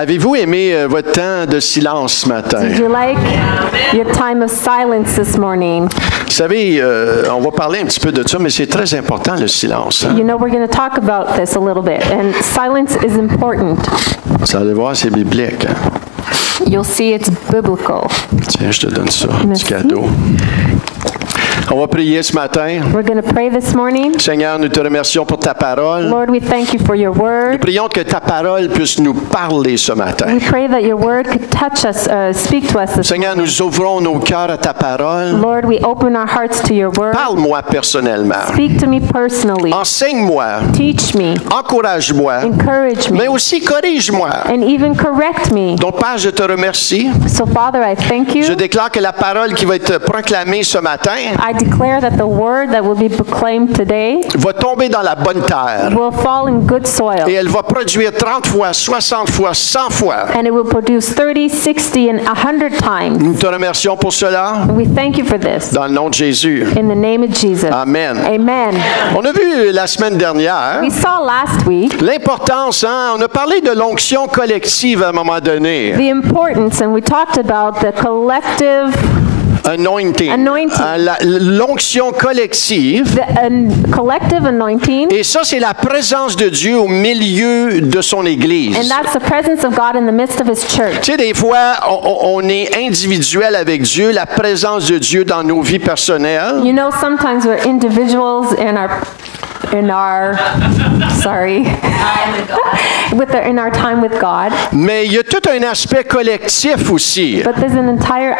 Avez-vous aimé votre temps de silence ce matin? Did you like your time of silence this morning? Vous savez, on va parler un petit peu de ça, mais c'est très important le silence. Hein? You know, we're going to talk about this a little bit, and silence is important. Vous allez voir, c'est biblique. Hein? You'll see it's biblical. Tiens, je te donne ça, Merci. petit cadeau. On va prier ce matin. We're going to pray this morning. Seigneur, nous te remercions pour ta parole. Lord, we thank you for your Nous word. prions que ta parole puisse nous parler ce matin. We pray that your word could touch us, speak to us this Seigneur, morning. nous ouvrons nos cœurs à ta parole. Lord, we open our hearts to your word. Parle-moi personnellement. Speak to me personally. Enseigne-moi. Teach me. Encourage-moi. Encourage Mais me. aussi corrige-moi. And even correct me. Donc, Père, je te remercie. So, Father, I thank Je you. déclare que la parole qui va être proclamée ce matin I declare that the word that will be proclaimed today va tomber dans la bonne terre. will fall in good soil. Et elle va produire 30 fois, 60 fois, 100 fois. And it will produce 30, 60, and 100 times. Nous te remercions pour cela. We thank you for this. Dans le nom de Jésus. In the name of Jesus. Amen. Amen. On a vu la semaine dernière We saw last week l'importance, hein, on a parlé de l'onction collective à un moment donné. the importance, and we talked about the collective, Anointing. Anointing. L'onction collective. collective anointing. Et ça, c'est la présence de Dieu au milieu de son Église. And that's the presence of God in the midst of His church. Tu sais, des fois, on est individuel avec Dieu, la présence de Dieu dans nos vies personnelles. You know, sometimes we're individuals in our in our time with God. Mais il y a tout un aspect collectif aussi But there's an entire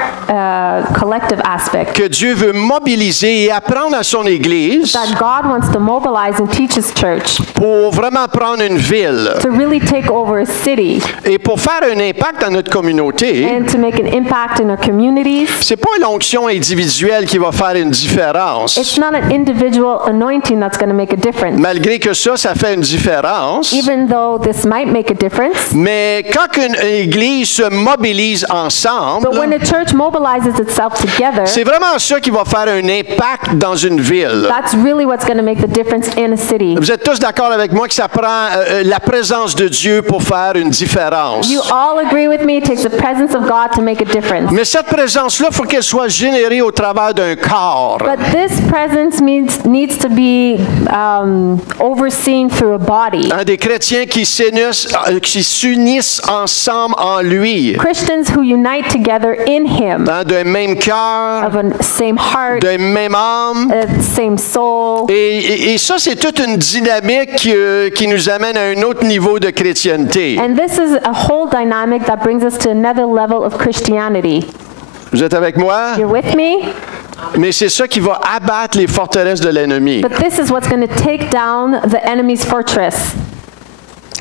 collective aspect que Dieu veut mobiliser et apprendre à son Église that God wants to mobilize and teach His church pour vraiment prendre une ville to really take over a city et pour faire un impact dans notre communauté. and to make an impact in our communities. C'est pas l'onction individuelle qui va faire une différence. It's not an individual anointing that's going to make a difference. Malgré que ça fait une différence. Even though this might make a difference. Mais quand une église se mobilise ensemble, But when a church mobilizes itself together, c'est vraiment ça qui va faire un impact dans une ville. that's really what's going to make the difference in a city. Vous êtes tous d'accord avec moi que ça prend la présence de Dieu pour faire une différence. You all agree with me, it takes the presence of God to make a difference. Mais cette présence-là, il faut qu'elle soit générée au travers d'un corps. But this presence needs to be overseen through a body. Des chrétiens qui s'unissent ensemble en lui. Christians who unite together in Him, D'un même cœur, of a same heart, d'une même âme. same soul. Et ça, c'est toute une dynamique qui nous amène à un autre niveau de chrétienté. And this is a whole dynamic that brings us to another level of Christianity. Vous êtes avec moi? You're with me? Mais c'est ça qui va abattre les forteresses de l'ennemi. But this is what's going to take down the enemy's fortress.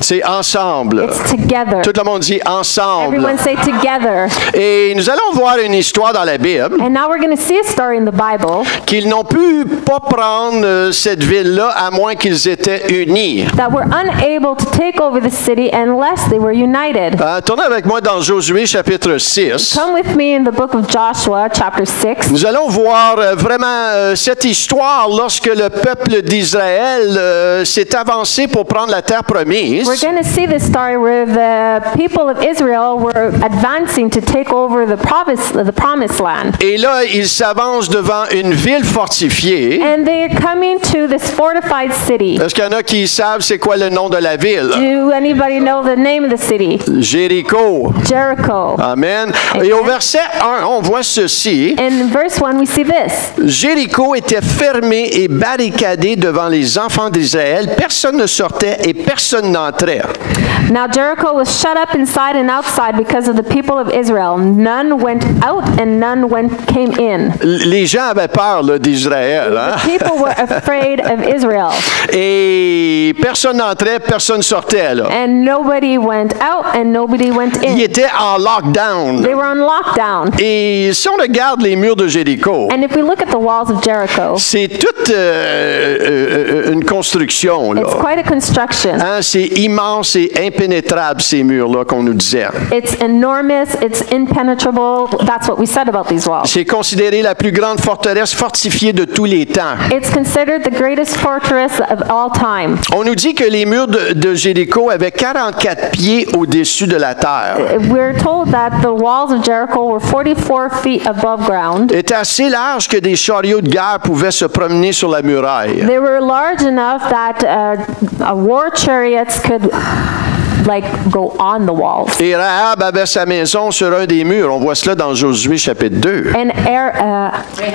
C'est ensemble. It's together. Tout le monde dit ensemble. Everyone say together. Et nous allons voir une histoire dans la Bible And now we're going to see a story in the Bible qu'ils n'ont pu pas prendre cette ville-là à moins qu'ils étaient unis. that were unable to take over the city unless they were united. Tournez avec moi dans Josué chapitre 6. Come with me in the book of Joshua, chapter 6. Nous allons voir vraiment cette histoire lorsque le peuple d'Israël s'est avancé pour prendre la terre promise. We're going to see this story where the people of Israel were advancing to take over the promised land. Et là, ils s'avancent devant une ville fortifiée. And they're coming to this fortified city. Est-ce qu'il y en a qui savent c'est quoi le nom de la ville? Do anybody know the name of the city? Jéricho. Jericho. Amen. Et au verset 1, on voit ceci. In verse 1, we see this. Jéricho était fermé et barricadé devant les enfants d'Israël. Personne ne sortait et personne n'entrait. Now Jericho was shut up inside and outside because of the people of Israel. None went out and none came in. Les gens avaient peur là, d'Israël. Hein? The people were afraid of Israel. Et personne n'entrait, personne sortait. Là. And nobody went out and nobody went Ils in. étaient en lockdown. They were on lockdown. Et si on regarde les murs de Jéricho, And if we look at the walls of Jericho, c'est toute une construction. Là. it's quite a construction. Hein, c'est immense. immense et impénétrable, ces murs-là qu'on nous disait. It's enormous, it's impenetrable. That's what we said about these walls. C'est considéré la plus grande forteresse fortifiée de tous les temps. It's considered the greatest fortress of all time. On nous dit que les murs de Jéricho avaient 44 pieds au-dessus de la terre. We're told that the walls of Jericho were 44 feet above ground. Étaient assez larges que des chariots de guerre pouvaient se promener sur la muraille. They were large enough that war chariots could go on the walls. Et Rahab avait sa maison sur un des murs. On voit cela dans Josué chapitre 2. And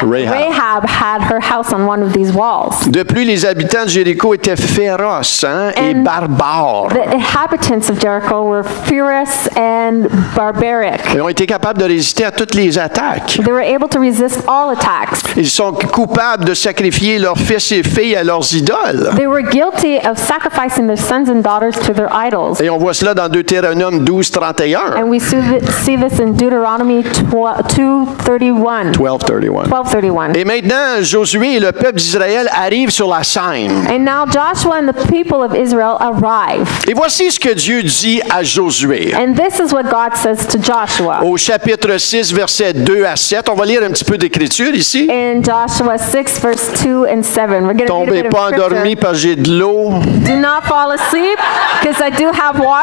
Rahab had her house on one of these walls. De plus, les habitants de Jéricho étaient féroces et barbares. The inhabitants of Jericho were furious and barbaric. Ils ont été capables de résister à toutes les attaques. They were able to resist all attacks. Ils sont coupables de sacrifier leurs fils et filles à leurs idoles. They were guilty of sacrificing their sons and daughters to their idols. Et on voit cela dans Deutéronome 12:31. And we see this in Deuteronomy 12:31. 12:31. Et maintenant, Josué et le peuple d'Israël arrivent sur la scène. And now Joshua and the people of Israel arrive. Et voici ce que Dieu dit à Josué. And this is what God says to Joshua. Au chapitre 6, versets 2 à 7. On va lire un petit peu d'écriture ici. In Joshua 6, verse 2 and 7. We're going to read a Tombez bit pas of endormis scripture. parce que j'ai de l'eau. Do not fall asleep, because I do have water.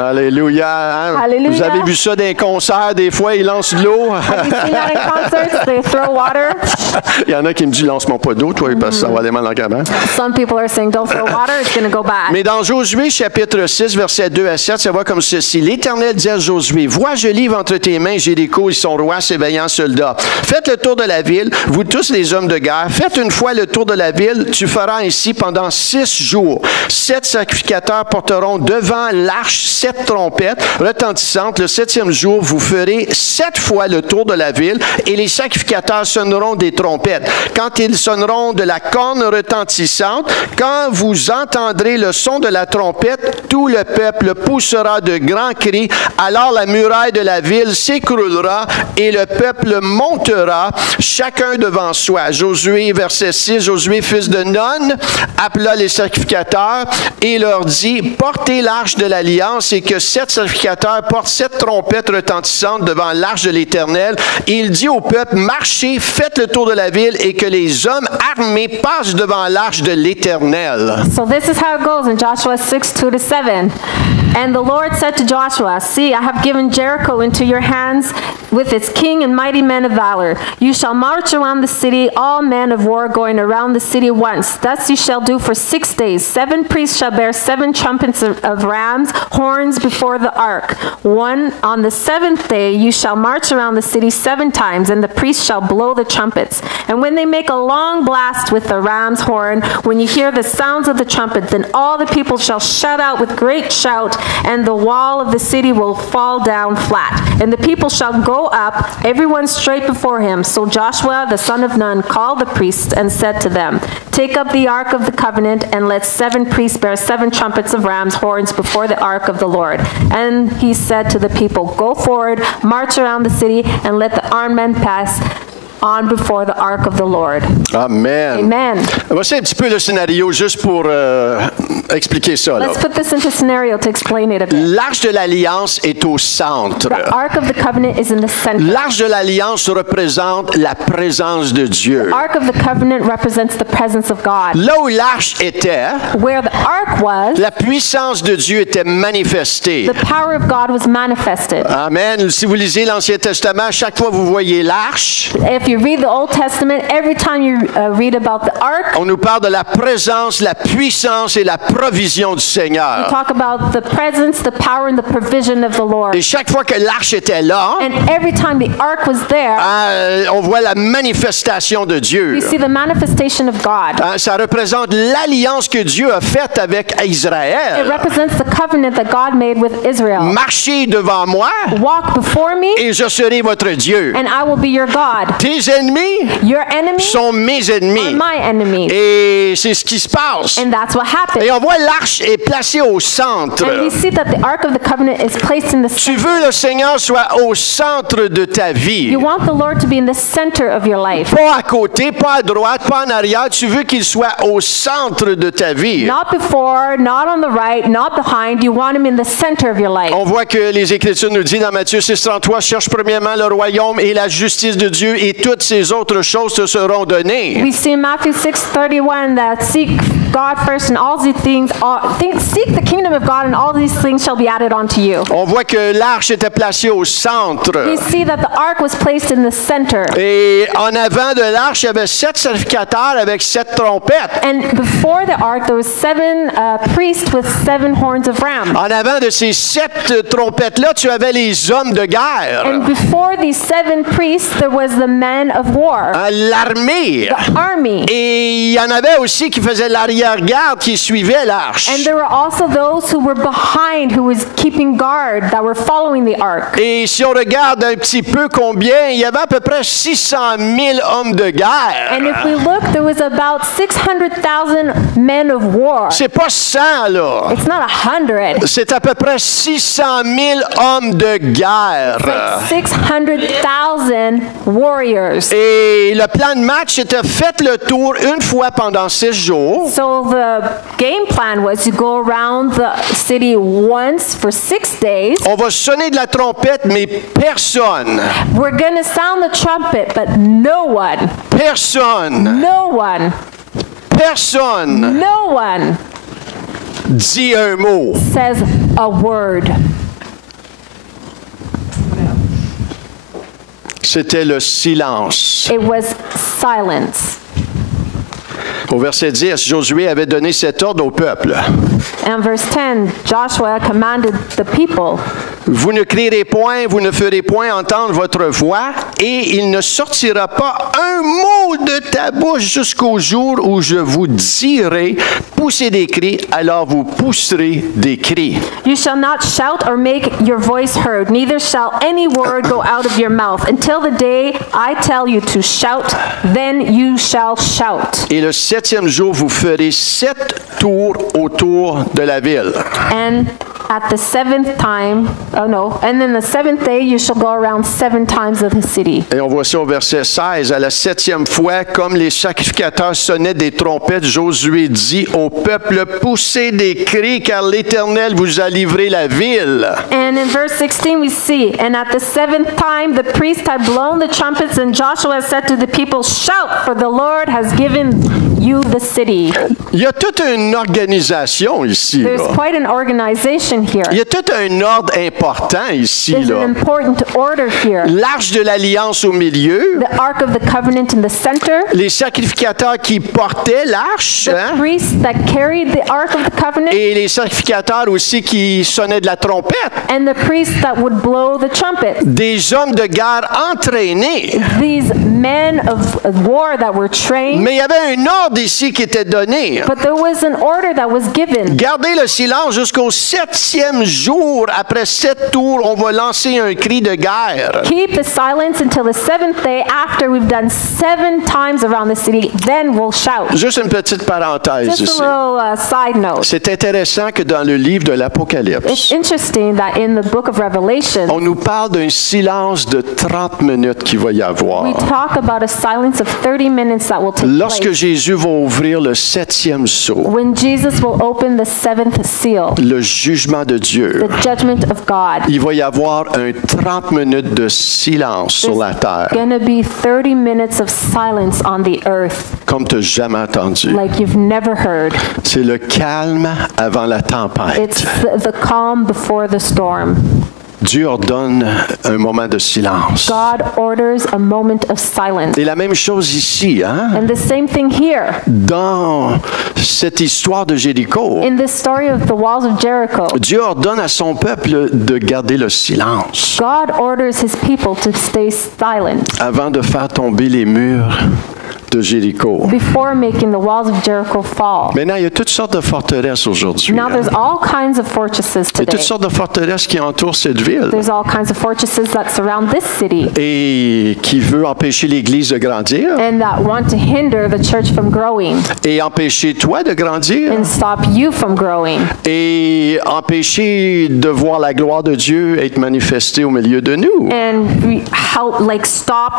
Alléluia. Hein? Alléluia. Vous avez vu ça dans les concerts, des fois, ils lancent de l'eau. Have you seen that in concerts? They throw water. Il y en a qui me disent, lance-moi pas d'eau, toi, parce que ça va aller mal dans le cabane. Some people are saying, don't throw water, it's going to go bad. Mais dans Josué, chapitre 6, versets 2 à 7, ça va comme ceci. L'Éternel dit à Josué, vois, je livre entre tes mains Jéricho et son roi, ses vaillants soldats. Faites le tour de la ville, vous tous les hommes de guerre. Faites une fois le tour de la ville, tu feras ainsi pendant 6 jours. 7 sacrificateurs porteront devant l'arche 7 trompettes retentissantes. Le 7e jour, vous ferez 7 fois le tour de la ville et les sacrificateurs sonneront des trompettes. Quand ils sonneront de la corne retentissante, quand vous entendrez le son de la trompette, tout le peuple poussera de grands cris. Alors la muraille de la ville s'écroulera et le peuple montera, chacun devant soi. Josué, verset 6, Josué, fils de Nun, appela les sacrificateurs et leur dit, portez l'arche de l'Alliance et que 7 sacrificateurs portent 7 trompettes retentissantes devant l'arche de l'Éternel. Et il dit au peuple, marchez, faites le tour de la ville et que les hommes armés passent devant l'arche de l'Éternel. So this is how it goes in Joshua 6, 2-7. And the Lord said to Joshua, see, I have given Jericho into your hands with its king and mighty men of valor. You shall march around the city, all men of war going around the city once. Thus you shall do for 6 days. 7 priests shall bear 7 trumpets of rams, horns before the ark. On the 7th day you shall march around the city 7 times, and the priests shall blow the trumpets. And when they make a long blast with the ram's horn, when you hear the sounds of the trumpet, then all the people shall shout out with great shout, and the wall of the city will fall down flat. And the people shall go up, everyone straight before him. So Joshua the son of Nun called the priests and said to them, take up the ark of the covenant, and let 7 priests bear 7 trumpets of ram's horns before the ark of the Lord. And he said to the people, go forward, march around the city, and let the armed men pass on before the ark of the Lord. Amen. Amen. Voici un petit peu le scénario juste pour expliquer ça. Let's put this into scenario to explain it a bit. L'Arche de l'Alliance est au centre. The ark of the covenant is in the center. L'Arche de l'Alliance représente la présence de Dieu. The ark of the covenant represents the presence of God. Là où l'Arche était, Where the ark was, la puissance de Dieu était manifestée. the power of God was manifested. Amen. Si vous lisez l'Ancien Testament, chaque fois que vous voyez l'Arche, If you read the Old Testament, every time you read about the ark, on nous parle de la présence, la puissance et la provision du we Seigneur. talk about the presence, the power, and the provision of the Lord. Et chaque fois que l'Arche était là, And every time the ark was there, on voit la manifestation de Dieu. we see the manifestation of God. Ça représente l'alliance que Dieu a faite avec It Israël. represents the covenant that God made with Israel. Marchez devant moi Walk before me, et je serai votre Dieu. and I will be your God. Tes Tes ennemis Your enemies sont mes are ennemis. my enemies. Et c'est ce qui se passe. And that's what happened. Et on voit l'arche est placée au centre. And we see that the Ark of the Covenant is placed in the Tu center. veux le Seigneur soit au centre de ta vie. You want the Lord to be in the center of your life. Pas à côté, pas à droite, pas en arrière. Tu veux qu'il soit au centre de ta vie. Not before, not on the right, not behind. You want him in the center of your life. On voit que les Écritures nous disent dans Matthieu 6,33, cherche premièrement le royaume et la justice de Dieu et toutes ces autres choses te seront données. We see in Matthew 6:31 that seek God first and all these things, seek the kingdom of God and all these things shall be added onto you. On voit que l'arche était placée au centre. We see that the ark was placed in the center. Et en avant de l'arche, il y avait 7 sacrificateurs avec 7 trompettes. And before the ark, there was 7 priests with 7 horns of ram. En avant de ces 7 trompettes-là, tu avais les hommes de guerre. And before these 7 priests, there was the men of war, L'armée. the army. Et il y en avait aussi qui faisaient l'arrière-garde, qui suivaient l'arche. And there were also those who were behind, who was keeping guard, that were following the ark. Et si on regarde un petit peu combien, il y avait à peu près 600 000 hommes de guerre. And if we look, there was about 600,000 men of war. C'est pas 100, là. It's not 100. C'est à peu près 600 000 hommes de guerre. 600,000 warriors. Et le plan de match était fait le tour une fois pendant 6 jours. So the game plan was to go around the city once for 6 days. On va sonner de la trompette, mais personne, We're going to sound the trumpet, but no one, personne, personne no one dit un mot. says a word. C'était le silence. It was silence. Au verset 10, Josué avait donné cet ordre au peuple. And verse 10, Joshua commanded the people, Vous ne crierez point, vous ne ferez point entendre votre voix, et il ne sortira pas un mot de ta bouche jusqu'au jour où je vous dirai, poussez des cris, alors vous pousserez des cris. You shall not shout or make your voice heard, neither shall any word go out of your mouth, until the day I tell you to shout, then you shall shout. Et le 7e jour, vous ferez 7 tours autour de la ville. And at the 7th time, and then the 7th day you shall go around 7 times of the city. Et on voit ça au verset 16. À la 7e fois, comme les sacrificateurs sonnaient des trompettes, Josué dit au peuple, poussez des cris, car l'Éternel vous a livré la ville. And in verse 16 we see, and at the 7th time the priest had blown the trumpets, and Joshua said to the people, shout, for the Lord has given you the city. Il y a toute une organisation ici. There's Là. quite an organization here. Il y a tout un ordre important ici. There's Là. an important order here. L'Arche de l'Alliance au milieu, The Ark of the Covenant in the center, les sacrificateurs qui portaient l'Arche, the hein, priests that carried the Ark of the Covenant, et les sacrificateurs aussi qui sonnaient de la trompette. and the priests that would blow the trumpet. Des hommes de guerre entraînés. These men of war that were trained, Mais il y avait un ordre ici qui était donné. but there was an order that was given. Gardez le silence jusqu'au 7e jour. Après 7 tours, on va lancer un cri de guerre. Keep the silence until the 7th day after we've done 7 times around the city, then we'll shout. Juste une petite parenthèse Just ici. a little side note. C'est intéressant que dans le livre de It's l'Apocalypse, interesting that in the book of Revelation, on nous parle d'un silence de 30 minutes qu'il va y we avoir. talk about a silence of 30 minutes that will take Lorsque place Jésus va ouvrir le 7e sceau, when Jesus will open the 7th seal, le jugement de Dieu, the judgment of God. il va y avoir un 30 minutes de silence sur la terre, Going to be 30 minutes of silence on the earth comme tu n'as jamais entendu. like you've never heard. C'est le calme avant la tempête. It's the calm before the storm. Dieu ordonne un moment de silence. God orders a moment of silence. Et la même chose ici, hein? And the same thing here Dans cette histoire de Jéricho, in this story of the walls of Jericho. Dieu ordonne à son peuple de garder le silence God orders his people to stay silent avant de faire tomber les murs de Jéricho. before making the walls of Jericho fall. Maintenant, il y a toutes sortes de forteresses aujourd'hui. Now there's all kinds of fortresses Il y a today. toutes sortes de forteresses qui entourent cette ville There's all kinds of fortresses that surround this city et qui veut empêcher l'Église de grandir and that want to hinder the church from growing et empêcher toi de grandir and stop you from growing et empêcher de voir la gloire de Dieu être manifestée au milieu de nous. and help stop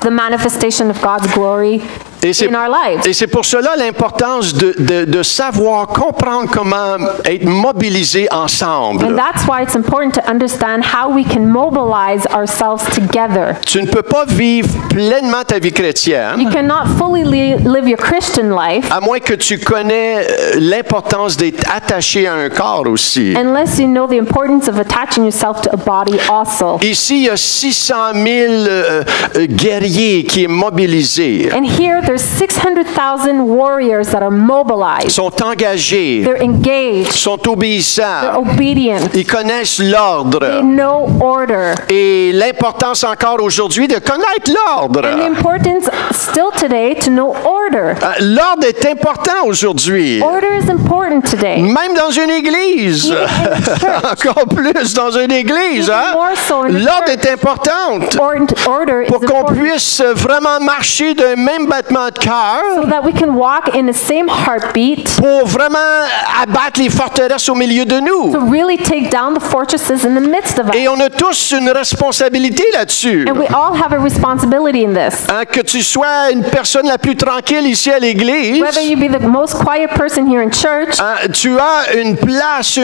the manifestation of God's glory in our lives. Et c'est pour cela l'importance de savoir, comprendre comment être mobilisés ensemble. And that's why it's important to understand how we can mobilize ourselves together. Tu ne peux pas vivre pleinement ta vie You chrétienne cannot fully live your Christian life à moins que tu connais l'importance d'être attaché à un corps aussi. unless you know the importance of attaching yourself to a body also. Ici, il y a 600 000 guerriers qui est mobilisés, And here there's 600,000 warriors that are mobilized. sont engagés, They're engaged. sont They're obéissants, obedient. ils connaissent They l'ordre. know order. Et l'importance encore aujourd'hui de connaître l'ordre. And the importance still today to know order. L'ordre est important aujourd'hui. Order is important today. Même dans une église. Even in church. Encore plus dans une église. Even Hein? more so in the L'ordre church. est importante Order is pour qu'on important puisse vraiment marcher d'un même battement de cœur so that we can walk in the same heartbeat pour vraiment abattre les forteresses au milieu de to nous. really take down the fortresses in the midst of us. Et on a tous une responsabilité là-dessus. And we all have a responsibility in this. Hein, que tu sois une personne la plus tranquille ici à l'église, Whether you be the most quiet person here in church, hein, tu as une place,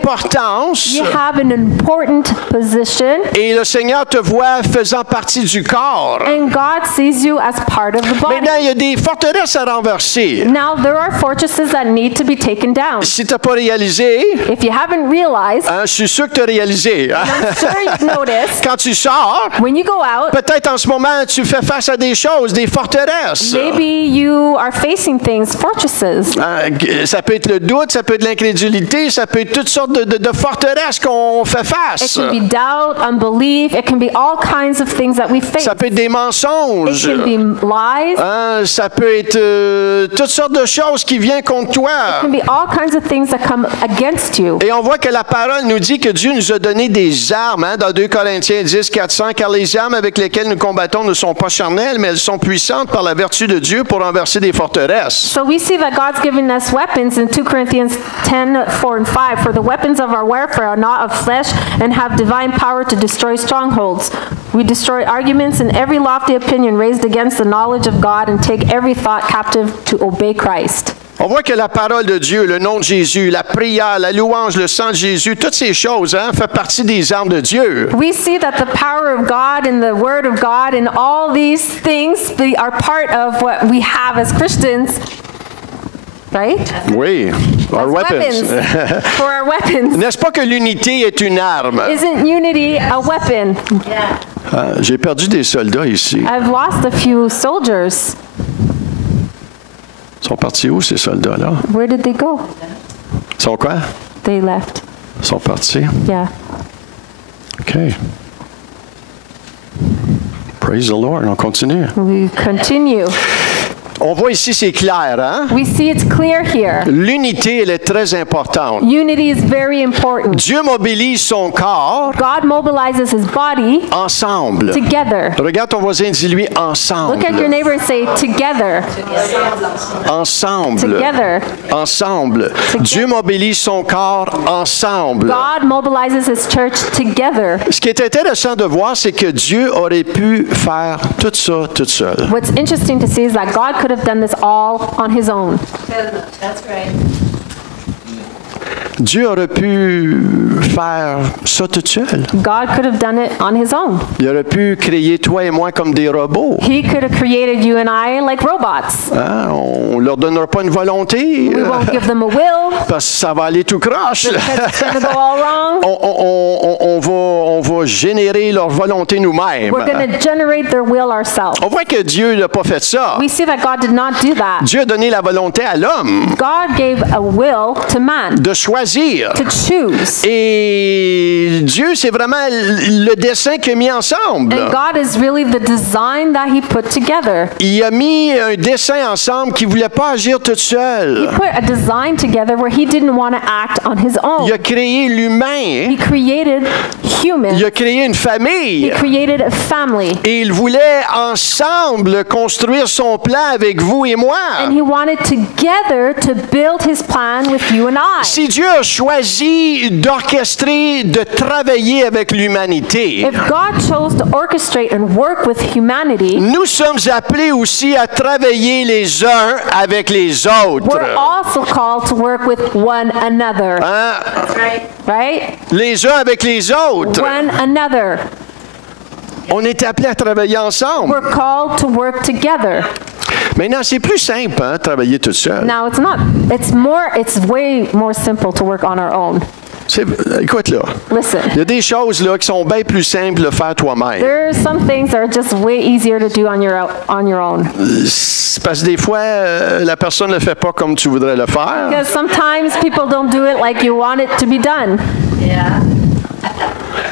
d'importance. you have an important position, Et le Seigneur te voit faisant partie du corps. and God sees you as part of the body. Maintenant, il y a des forteresses à renverser. Now, there are fortresses that need to be taken down. Si tu n'as pas réalisé, If you haven't realized, hein, je suis sûr que tu as réalisé. Hein? I'm sure you've noticed, Quand tu sors, when you go out, peut-être en ce moment, tu fais face à des choses, des forteresses. maybe you are facing things, fortresses. Hein, ça peut être le doute, ça peut être l'incrédulité, ça peut être toutes sortes de forteresses qu'on fait It face. can be doubt, unbelief, it can be all kinds of things that we face. Ça peut être des It mensonges. can be lies, Hein, ça peut être toutes sortes de choses qui viennent contre toi. it can be all kinds of things that come against you. Et on voit que la parole nous dit que Dieu nous a donné des armes, hein, dans 2 Corinthiens 10, 400, car les armes avec lesquelles nous combattons ne sont pas charnelles, mais elles sont puissantes par la vertu de Dieu pour renverser des forteresses. So we see that God's given us weapons in 2 Corinthians 10, 4 and 5. For the weapons of our warfare are not of flesh and have divine power to destroy strongholds. We destroy arguments and every lofty opinion raised against the knowledge of God and take every thought captive to obey Christ. On voit que la parole de Dieu, le nom de Jésus, la prière, la louange, le sang de Jésus, toutes ces choses, hein, font partie des armes de Dieu. We see that the power of God and the word of God and all these things are part of what we have as Christians, right? Oui, our As weapons. For our weapons. N'est-ce pas que l'unité est une arme? Isn't unity a weapon? Ah, j'ai perdu des soldats ici. I've lost a few soldiers. Ils sont partis où, ces soldats-là? Where did they go? Ils sont quoi? They left. Ils sont partis. Yeah. OK. Praise the Lord. On continue. We continue. On voit ici, c'est clair, hein? We see it's clear here. L'unité, elle est très importante. Unity is very important. Dieu mobilise son corps God mobilizes his body ensemble. together. Regarde ton voisin, dis-lui Look at your ensemble. neighbor and say, together. Ensemble. Together. Ensemble. Dieu mobilise son corps ensemble. God mobilizes his church together. Ce qui est intéressant de voir, c'est que Dieu aurait pu faire tout ça tout seul. What's interesting to see is that God could have done this all on his own. That's right. Dieu aurait pu faire ça tout seul. God could have done it on his own. Il aurait pu créer toi et moi comme des robots. He could have created you and I like robots. Hein? On leur donnera pas une volonté We won't give them a will parce que ça va aller tout croche. because it's going to go all wrong. On va va générer leur volonté nous-mêmes. We're going to generate their will ourselves. On voit que Dieu n'a pas fait ça. We see that God did not do that. Dieu a donné la volonté à l'homme God gave a will to man de choisir. to choose. Et Dieu, c'est vraiment le dessin qu'il a mis ensemble. And God is really the design that he put together. Il a mis un dessin ensemble qui ne voulait pas agir tout He seul. put a design together where he didn't want to act on his own. Il a créé l'humain. He created humans. Il a créé une He famille. created a family. Et il voulait ensemble construire son plan avec vous et moi. And he wanted together to build his plan with you and I. Si Dieu a choisi d'orchestrer, de travailler avec l'humanité, If God chose to orchestrate and work with humanity, nous sommes appelés aussi à travailler les uns avec les autres. we're also called to work with one another. Hein? Right? Les uns avec les autres. One another. On est appelés à travailler ensemble. We're called to work together. Maintenant, c'est plus simple, hein, travailler tout seul. Now it's not. It's way more simple to work on our own. Écoute là, Listen. il y a des choses là qui sont bien plus simples de faire toi-même. There are some things that are just way easier to do on your own. C'est parce que des fois, la personne ne le fait pas comme tu voudrais le faire. Because sometimes people don't do it like you want it to be done.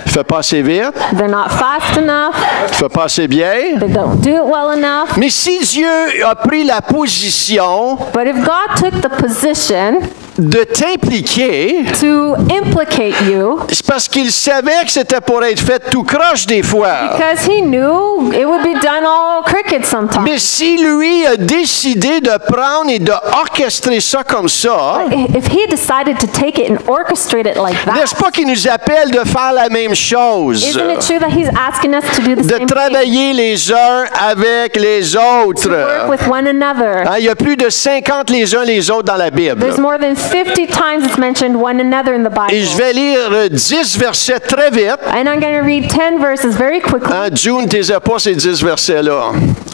Il fait pas assez vite, They're not fast enough. il fait pas assez bien. They don't do it well enough. Mais si Dieu a pris la position But if God took the position de t'impliquer, to implicate you, c'est parce qu'il savait que c'était pour être fait tout croche des fois. because he knew it would be done all crooked sometimes. Mais si lui a décidé de prendre et d'orchestrer ça comme ça, If he decided to take it and orchestrate it like n'est-ce that, pas qu'il nous appelle de faire la même chose? isn't it true that he's asking us to do the De same thing? travailler les uns avec les autres. Work with one another. Hein, il y a plus de 50 les uns les autres dans la Bible. There's more than 50 times it's mentioned one another in the Et je Bible. vais lire 10 versets très vite. And I'm going to read 10 verses very quickly. Hein, June, tu les as pas ces 10 versets-là.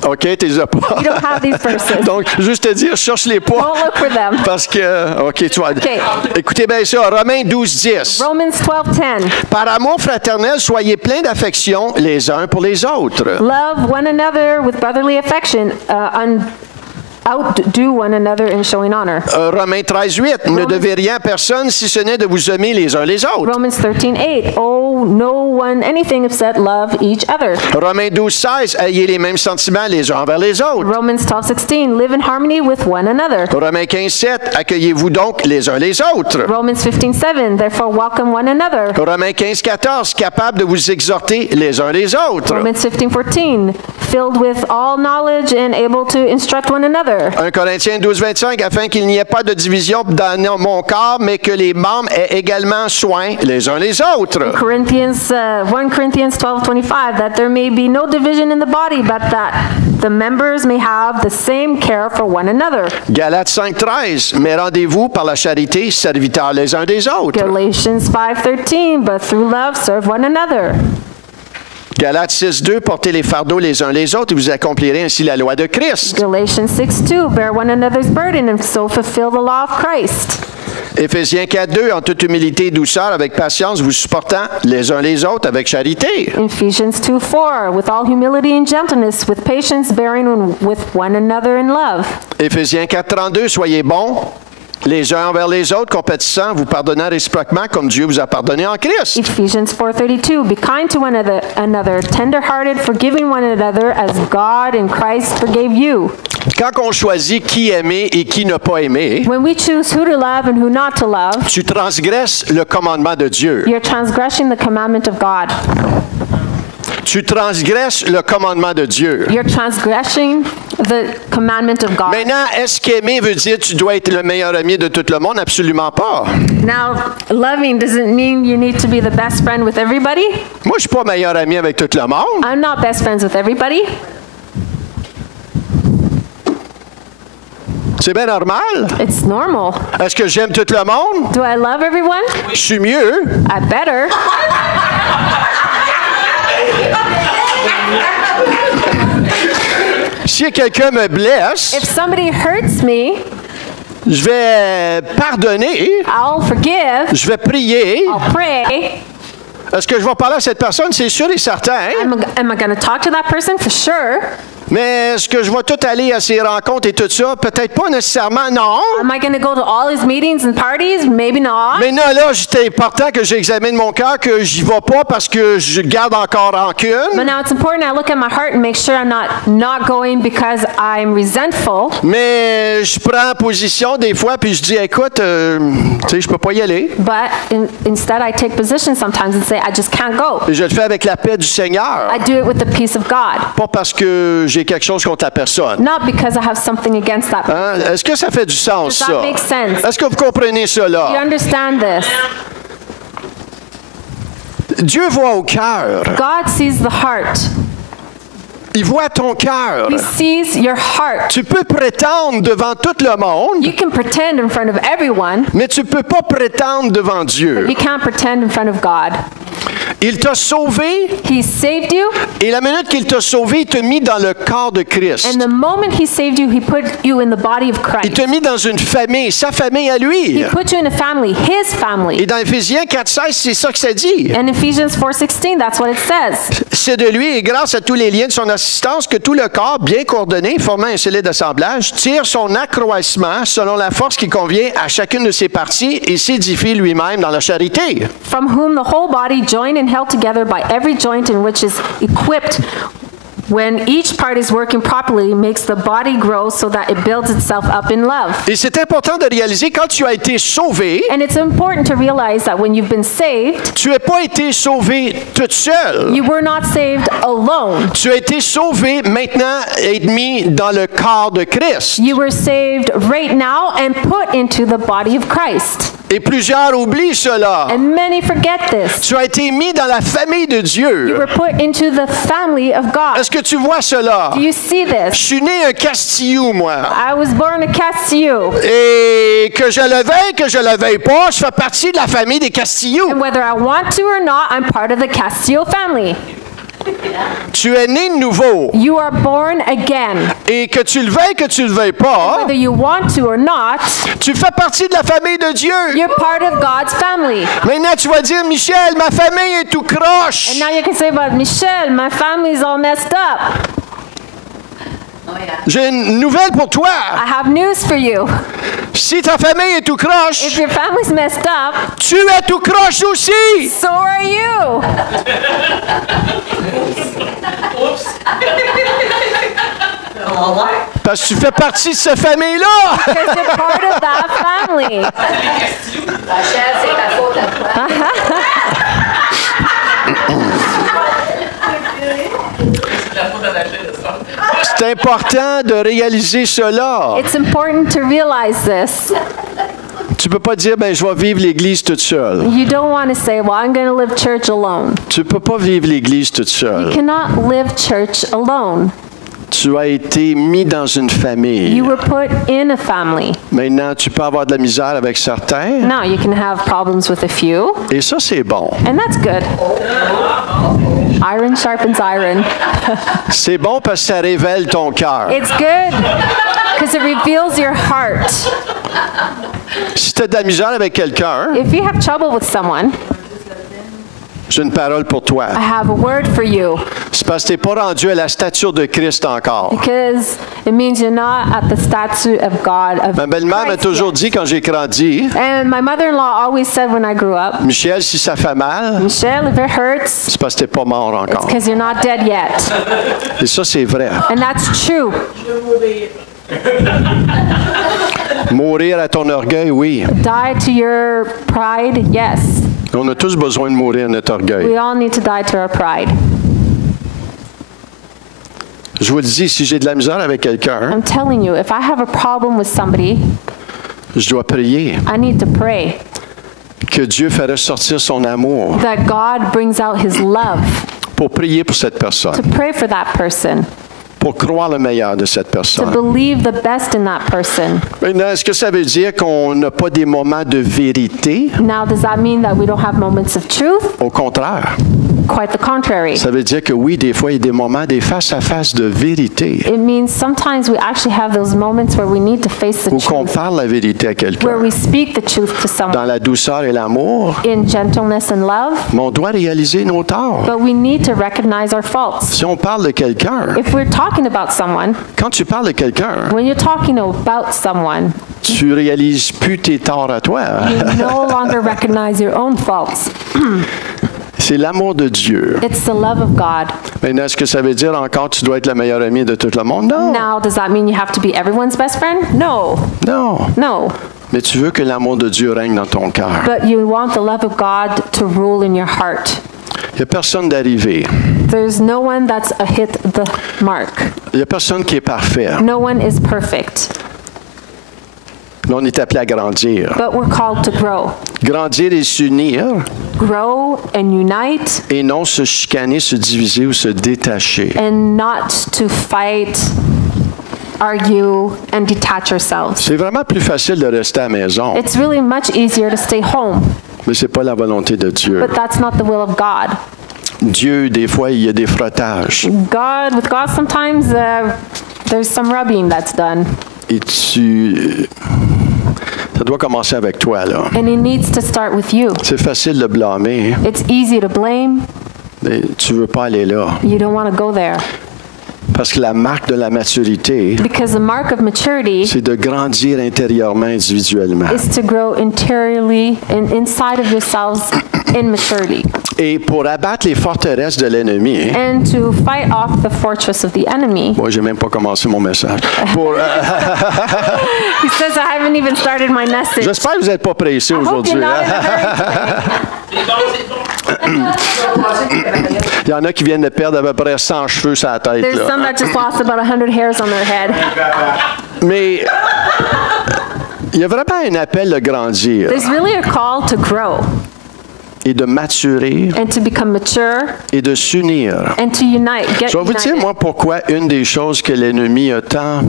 OK, tu les as pas. You don't have these verses. Donc, juste te dire, cherche-les pas. Don't look for them. Parce que, OK, tu vas. OK. Écoutez bien ça, Romains 12, 10. Romans 12:10. Par amour fraternel, soyez pleins d'affection les uns pour les autres. Love one another with brotherly affection. Outdo one another in showing honor. Romains 13, 8. Ne devez rien à personne si ce n'est de vous aimer les uns les autres. Romans 13:8. Oh, no one anything except love each other. Romains 12, 16. Ayez les mêmes sentiments les uns envers les autres. Romans 12:16. Live in harmony with one another. Romains 15, 7. Accueillez-vous donc les uns les autres. Romans 15:7. Therefore welcome one another. Romains 15, 14. Capable de vous exhorter les uns les autres. Romans 15:14. Filled with all knowledge and able to instruct one another. 1 Corinthiens 12, 25. Afin qu'il n'y ait pas de division dans mon corps, mais que les membres aient également soin les uns les autres. 1 Corinthians 12:25, that there may be no division in the body, but that the members may have the same care for one another. Galates 5, 13. Mais rendez-vous par la charité, serviteurs les uns des autres. Galatians 5:13, but through love serve one another. Galates 6, 2. Portez les fardeaux les uns les autres et vous accomplirez ainsi la loi de Christ. Galatians 6:2, bear one another's burden and so fulfill the law of Christ. Éphésiens 4, 2. En toute humilité et douceur, avec patience, vous supportant les uns les autres avec charité. Ephesians 2:4, with all humility and gentleness, with patience bearing with one another in love. Éphésiens 4, 32. Soyez bons les uns envers les autres, compatissants, vous pardonnant réciproquement comme Dieu vous a pardonné en Christ. Ephesians 4:32, be kind to one another, tender-hearted, forgiving one another as God in Christ forgave you. Quand on choisit qui aimer et qui ne pas aimer, When we choose who to love and who not to love, tu transgresses le commandement de Dieu. you're transgressing the commandment of God. Tu transgresses le commandement de Dieu. You're transgressing the commandment of God. Maintenant, est-ce qu'aimer veut dire que tu dois être le meilleur ami de tout le monde? Absolument pas. Now, loving doesn't mean you need to be the best friend with everybody. Moi, je suis pas meilleur ami avec tout le monde. I'm not best friends with everybody. C'est bien normal. It's normal. Est-ce que j'aime tout le monde? Do I love everyone? Je suis mieux. I better. Si quelqu'un me blesse, If somebody hurts me, je vais pardonner, I'll forgive, je vais prier, I'll pray, Est-ce que je vais parler à cette personne? C'est sûr et certain. Hein? Am I going to talk to that person? For sure. Mais est-ce que je vais tout aller à ces rencontres et tout ça? Peut-être pas nécessairement, non. Am I going to go to all his meetings and parties? Maybe not. Mais non, là, c'est important que j'examine mon cœur, que j'y vais pas parce que je garde encore rancune. But now it's important I look at my heart and make sure I'm not going because I'm resentful. Mais je prends position des fois puis je dis, écoute, tu sais, je peux pas y aller. But instead I take position sometimes and say, I just can't go. Et je le fais avec la paix du Seigneur. I do it with the peace of God. Pas parce que j'ai quelque chose contre la personne. Not because I have something against that person. Hein? Est-ce que ça fait du sens, Does ça? that make sense? Est-ce que vous comprenez Do you cela? understand this? Dieu voit au cœur. God sees the heart. Il voit ton cœur. He sees your heart. Tu peux prétendre devant tout le monde, You can pretend in front of everyone, mais tu peux pas prétendre devant Dieu. you can't pretend in front of God. Il t'a sauvé, He saved you, et la minute qu'il t'a sauvé, il t'a mis dans le corps de Christ. and the moment He saved you, He put you in the body of Il Christ. t'a mis dans une famille, sa famille à lui. He put you in a family, His Et family. dans Éphésiens 4,16, c'est ça que ça dit. And Ephesians 4:16, that's what it says. C'est de lui et grâce à tous les liens de son assistance que tout le corps, bien coordonné, formant un solide assemblage, tire son accroissement selon la force qui convient à chacune de ses parties et s'édifie lui-même dans la charité. From whom the whole body, joined and held together by every joint in which is equipped, when each part is working properly, makes the body grow so that it builds itself up in love. Et c'est important de réaliser quand tu as été sauvé, And it's important to realize that when you've been saved, tu n'as pas été sauvé toute seule. you were not saved alone. Tu as été sauvé maintenant et mis dans le corps de Christ. You were saved right now and put into the body of Christ. Et plusieurs oublient cela. And many forget this. Tu as été mis dans la famille de You Dieu. were put into the family of God. Est-ce que tu vois cela? Do you see Je this? suis né un Castillou, moi. I was born a Castillo. Et que je le veuille pas, je fais partie de la famille des Castillous. And whether I want to or not, I'm part of the Castillo family. Tu es né de nouveau. You are born again. Et que tu le veuilles pas, Whether you want to or not, tu fais partie de la famille de Dieu. you're part of God's family. Maintenant, tu vas dire, Michel, ma famille est tout croche. And now you can say about Michelle, my family's all messed up. J'ai une nouvelle pour toi. I have news for you. Si ta famille est tout croche, If your family's messed up, tu es tout croche aussi. so are you. Parce que tu fais partie de cette famille-là. Because you're part of that family. Rachel, c'est ta faute à toi. C'est important de réaliser cela. It's important to realize this. Tu peux pas dire, ben, je vais vivre l'Église toute seule. You don't want to say, well, I'm going to live church alone. Tu peux pas vivre l'Église toute You seule. cannot live church alone. Tu as été mis dans une famille. You were put in a family. Maintenant, tu peux avoir de la misère avec certains. Now you can have problems with a few, Et ça, c'est bon. and that's good. Iron sharpens iron. C'est bon parce que ça révèle ton cœur. It's good because it reveals your heart. Si tu as de la misère avec quelqu'un, If you have trouble with someone, j'ai une parole pour toi. I have a word for you C'est parce que tu n'es pas rendu à la stature de Christ encore. because it means you're not at the statue of God. Of Ma belle-mère m'a Christ toujours yet. dit quand j'ai grandi, And my mother-in-law always said when I grew up, Michel, si ça fait mal, Michelle, if it hurts, c'est parce que tu n'es pas mort encore. because you're not dead yet. Et ça, c'est vrai. And that's true. Mourir à ton orgueil, oui. Die to your pride, yes. On a tous besoin de mourir à notre orgueil. We all need to die to our pride. Je vous le dis, si j'ai de la misère avec quelqu'un, I'm telling you, if I have a problem with somebody, je dois prier I need to pray que Dieu fasse ressortir son amour that God brings out His love, pour prier pour cette personne, to pray for that person, pour croire le meilleur de cette to personne. believe the best in that person. Maintenant, est-ce que ça veut dire qu'on n'a pas des moments de vérité? Now, does that mean that we don't have moments of truth? Au contraire. quite the contrary. Ça veut dire que oui, des fois, il y a des moments, des face-à-face de vérité, It means sometimes we actually have those moments where we need to face the où qu'on truth, parle la vérité à where quelqu'un, we speak the truth to dans someone la douceur et l'amour, in gentleness and love, mais on doit réaliser nos torts. but we need to recognize our faults. Si on parle de quelqu'un, If we're talking about someone, quand tu parles de quelqu'un, when you're talking about someone, tu réalises plus tes torts à toi. you no longer recognize your own faults. C'est l'amour de Dieu. It's the love of God. Maintenant, est-ce que ça veut dire encore que tu dois être le meilleur ami de tout le monde? Non. Now, does that mean you have to be everyone's best friend? No, Non. no. Mais tu veux que l'amour de Dieu règne dans ton cœur. But you want the love of God to rule in your heart. Il n'y a personne d'arrivé. There's no one that's hit the mark. Il n'y a personne qui est parfait. No one is perfect. Mais on est appelé à grandir. But we're called to grow. Grandir et s'unir, Grow and unite et non se chicaner, se diviser ou se détacher. and not to fight, argue, and detach ourselves. C'est vraiment plus facile de rester à la maison, It's really much easier to stay home, mais ce n'est pas la volonté de Dieu. but that's not the will of God. Dieu, des fois, il y a des frottages. With God, sometimes there's some rubbing that's done. Et ça doit commencer avec toi, là. And it needs to start with you. C'est facile de blâmer, It's easy to blame. mais tu ne veux pas aller là. You don't want to go there. Parce que la marque de la maturité, Because the mark of maturity c'est de grandir intérieurement, individuellement. is to grow interiorly and inside of yourselves in maturity. Et pour abattre les forteresses de l'ennemi, And to fight off the fortress of the enemy. moi, j'ai même pas commencé mon message. Pour, He says, I haven't even started my message. j'espère que vous n'êtes pas pressés I hope aujourd'hui. you're not in hein. a hurry today. Il y en a qui viennent de perdre à peu près 100 cheveux sur la tête. There's là. some that just lost about 100 hairs on their head. Mais il y a vraiment un appel de grandir There's really a call to grow et de maturer and to become mature et de s'unir. and to unite. Get Je vais vous dire, united. moi, pourquoi une des choses que l'ennemi a tant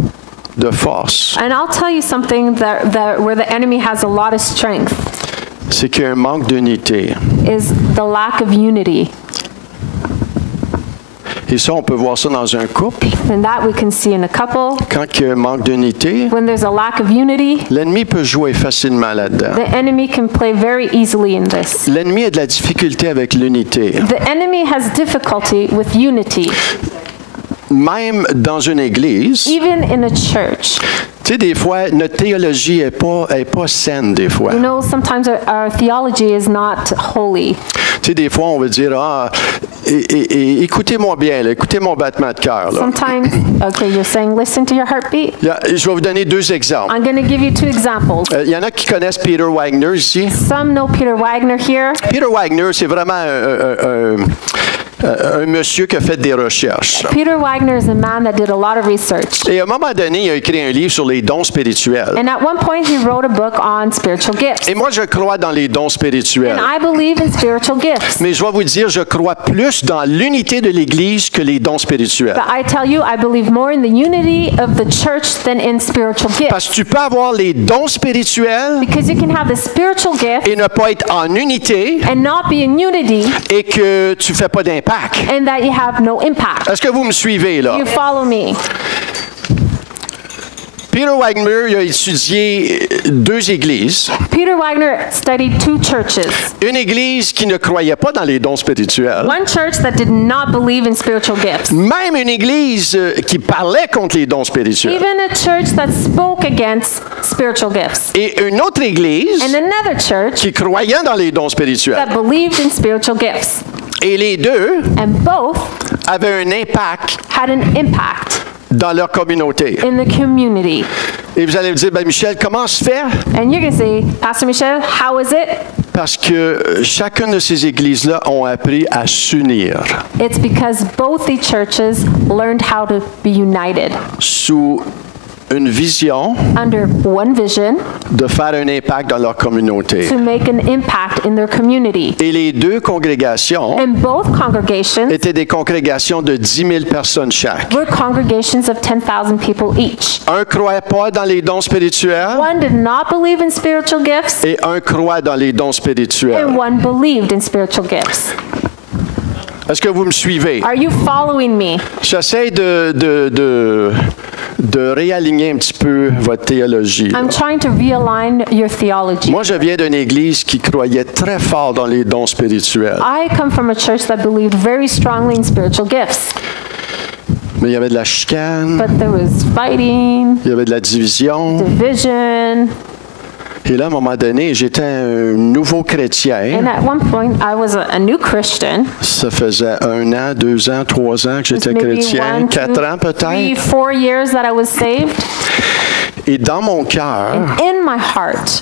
de force, And I'll tell you something where the enemy has a lot of strength c'est qu'il y a un manque d'unité. is the lack of unity. Et ça, on peut voir ça dans un couple. And that we can see in a couple. Quand il y a un manque d'unité, When there's a lack of unity, l'ennemi peut jouer facilement là-dedans. the enemy can play very easily in this. L'ennemi a de la difficulté avec l'unité. The enemy has difficulty with unity, Même dans une église, even in a church. tu sais, des fois, notre théologie est pas saine, des fois. You know, sometimes our theology is not holy. Tu sais, des fois, on veut dire, écoutez-moi bien, là, écoutez mon battement de cœur. là. Sometimes, okay, you're saying listen to your heartbeat. Je vais vous donner deux exemples. I'm going to give you two examples. Il y en a qui connaissent Peter Wagner ici. Some know Peter Wagner here. Peter Wagner, c'est vraiment un monsieur qui a fait des recherches. Peter Wagner is a man that did a lot of research. Et à un moment donné, il a écrit un livre sur les dons spirituels. And at one point, he wrote a book on spiritual gifts. Et moi, je crois dans les dons spirituels. And I believe in spiritual gifts. Mais je vais vous dire, je crois plus dans l'unité de l'Église que les dons spirituels. But I tell you, I believe more in the unity of the church than in spiritual gifts. Parce que tu peux avoir les dons spirituels Because you can have the spiritual gift et ne pas être en unité and not be in unity, et que tu ne fais pas d'impact. and that you have no impact. Est-ce que vous me suivez, là? You follow me. Peter Wagner il a étudié deux églises. Peter Wagner studied two churches. Une église qui ne croyait pas dans les dons spirituels. One church that did not believe in spiritual gifts. Même une église qui parlait contre les dons spirituels. Even a church that spoke against spiritual gifts. Et une autre église And another church qui croyait dans les dons spirituels. that believed in spiritual gifts. Et les deux And both avaient un impact had an impact dans leur communauté. in the community. Et vous allez me dire, ben Michel, comment se fait? And you're going to say, Pastor Michel, how is it? Parce que chacune de ces églises-là ont appris à s'unir It's because both the churches learned how to be united sous une vision under one vision de faire un impact dans leur communauté. to make an impact in their community. Et les deux congrégations And both congregations étaient des congrégations de 10 000 personnes chaque. were congregations of 10,000 people each. Un croyait pas dans les dons spirituels One did not believe in spiritual gifts, et un croit dans les dons spirituels. and one believed in spiritual gifts. Est-ce que vous me suivez? Are you following me? J'essaie de réaligner un petit peu votre théologie. I'm trying to realign your theology. Moi, je viens d'une église qui croyait très fort dans les dons spirituels. I come from a church that believed very strongly in spiritual gifts. Mais il y avait de la chicane, But there was fighting, il y avait de la division. division, Et là, à un moment donné, j'étais un nouveau chrétien. and at one point I was a new Christian. Ça faisait 1 an, 2 ans, 3 ans que j'étais Maybe chrétien, 1, 4 ans 2, 3, peut-être. 4 years that I was saved. Et dans mon cœur, In my heart,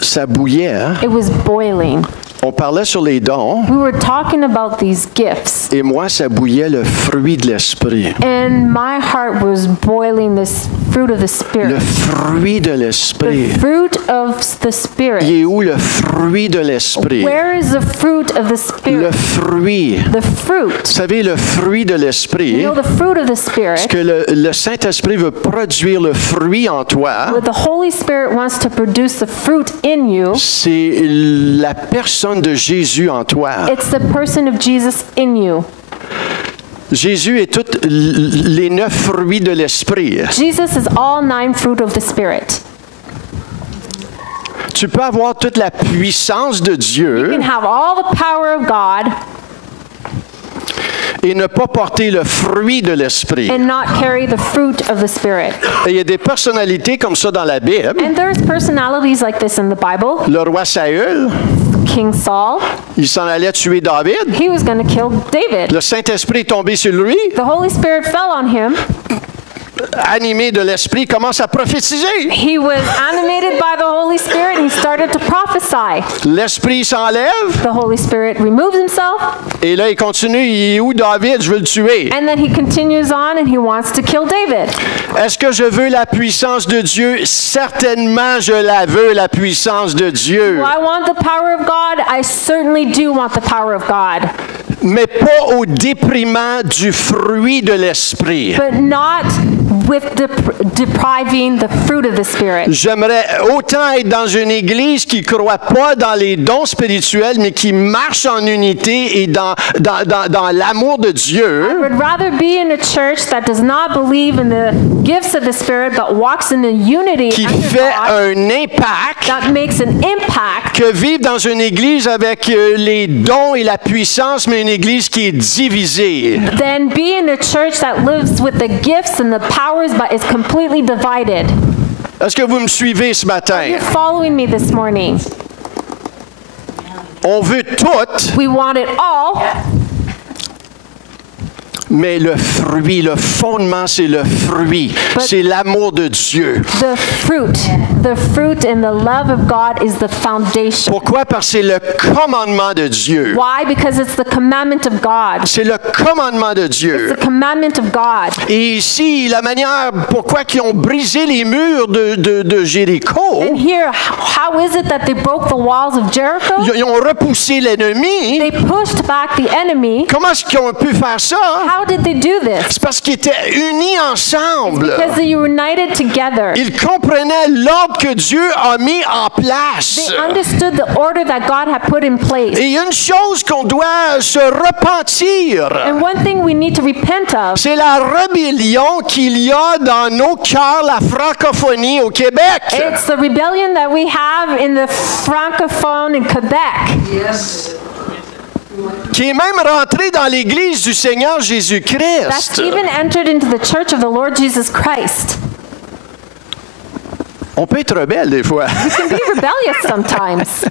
ça bouillait. Hein? it was boiling. On parlait sur les dons. We were talking about these gifts, Et moi, ça bouillait le fruit de l'esprit. and my heart was boiling this fruit of the Le Spirit. fruit de l'esprit. The fruit of the Il Spirit. est où le fruit de l'esprit? Where is the fruit of the Le Spirit? fruit. The fruit. Vous savez, le fruit de l'esprit, You know, the fruit of the Spirit. que le Saint-Esprit veut produire le fruit en toi, What the Holy Spirit wants to produce the fruit in you, c'est la personne de Jésus en toi. it's the person of Jesus in you. Jésus est tous les 9 fruits de l'esprit. Jesus is all 9 fruit of the Spirit. Tu peux avoir toute la puissance de You Dieu can have all the power of God et ne pas porter le fruit de l'esprit. and not carry the fruit of the Spirit. Et il y a des personnalités comme ça dans la Bible. And there's personalities like this in the Bible. Le roi Saül, King Saul, il s'en allait tuer David. he was going to kill David. Le Saint-Esprit est tombé sur lui, The Holy Spirit fell on him. animé de l'Esprit, commence à prophétiser. He was animated by the Holy Spirit and he started to prophesy. L'Esprit s'enlève The Holy Spirit removes himself et là, il continue. Il est où David? Je veux le tuer. and then he continues on and he wants to kill David. Est-ce que je veux la puissance de Dieu? Certainement, je la veux, la puissance de Dieu. Do I want the power of God? I certainly do want the power of God, Mais pas au déprimant du fruit de l'Esprit. but not with depriving the fruit of the Spirit. J'aimerais autant être dans une église qui ne croit pas dans les dons spirituels, mais qui marche en unité et dans l'amour de I Dieu, would rather be in a church that does not believe in the gifts of the Spirit but walks in the unity qui under fait God, un impact, that makes an impact, que vivre dans une église avec les dons et la puissance, mais une église qui est divisée. than be in a church that lives with the gifts and the powers but is completely divided. Est-ce que vous me suivez ce matin? You're following me this morning. On veut tout, We want it all, mais le fruit, le fondement, c'est le fruit. C'est l'amour de Dieu. the fruit and the love of God is the foundation. Pourquoi? Parce que c'est le commandement de Dieu. Why? Because it's the commandment of God. C'est le commandement de Dieu. The commandment of God. Et ici, la manière pourquoi ils ont brisé les murs de Jéricho, And here, how is it that they broke the walls of Jericho? ils ont repoussé l'ennemi. They pushed back the enemy. Comment est-ce qu'ils ont pu faire ça? How did they do this? C'est parce qu'ils étaient unis ensemble. Because they united together. Ils comprenaient l'ordre que Dieu a mis en place. They understood the order that God had put in place. Et il y a une chose qu'on doit se repentir. And one thing we need to repent of C'est la rébellion qu'il y a dans nos cœurs, la francophonie au Québec. it's the rebellion that we have in the francophone in Quebec. Qui est même rentré dans l'Église du Seigneur That's Jésus-Christ. even entered into the church of the Lord Jesus Christ. On peut être rebelle des fois. Can be rebellious sometimes,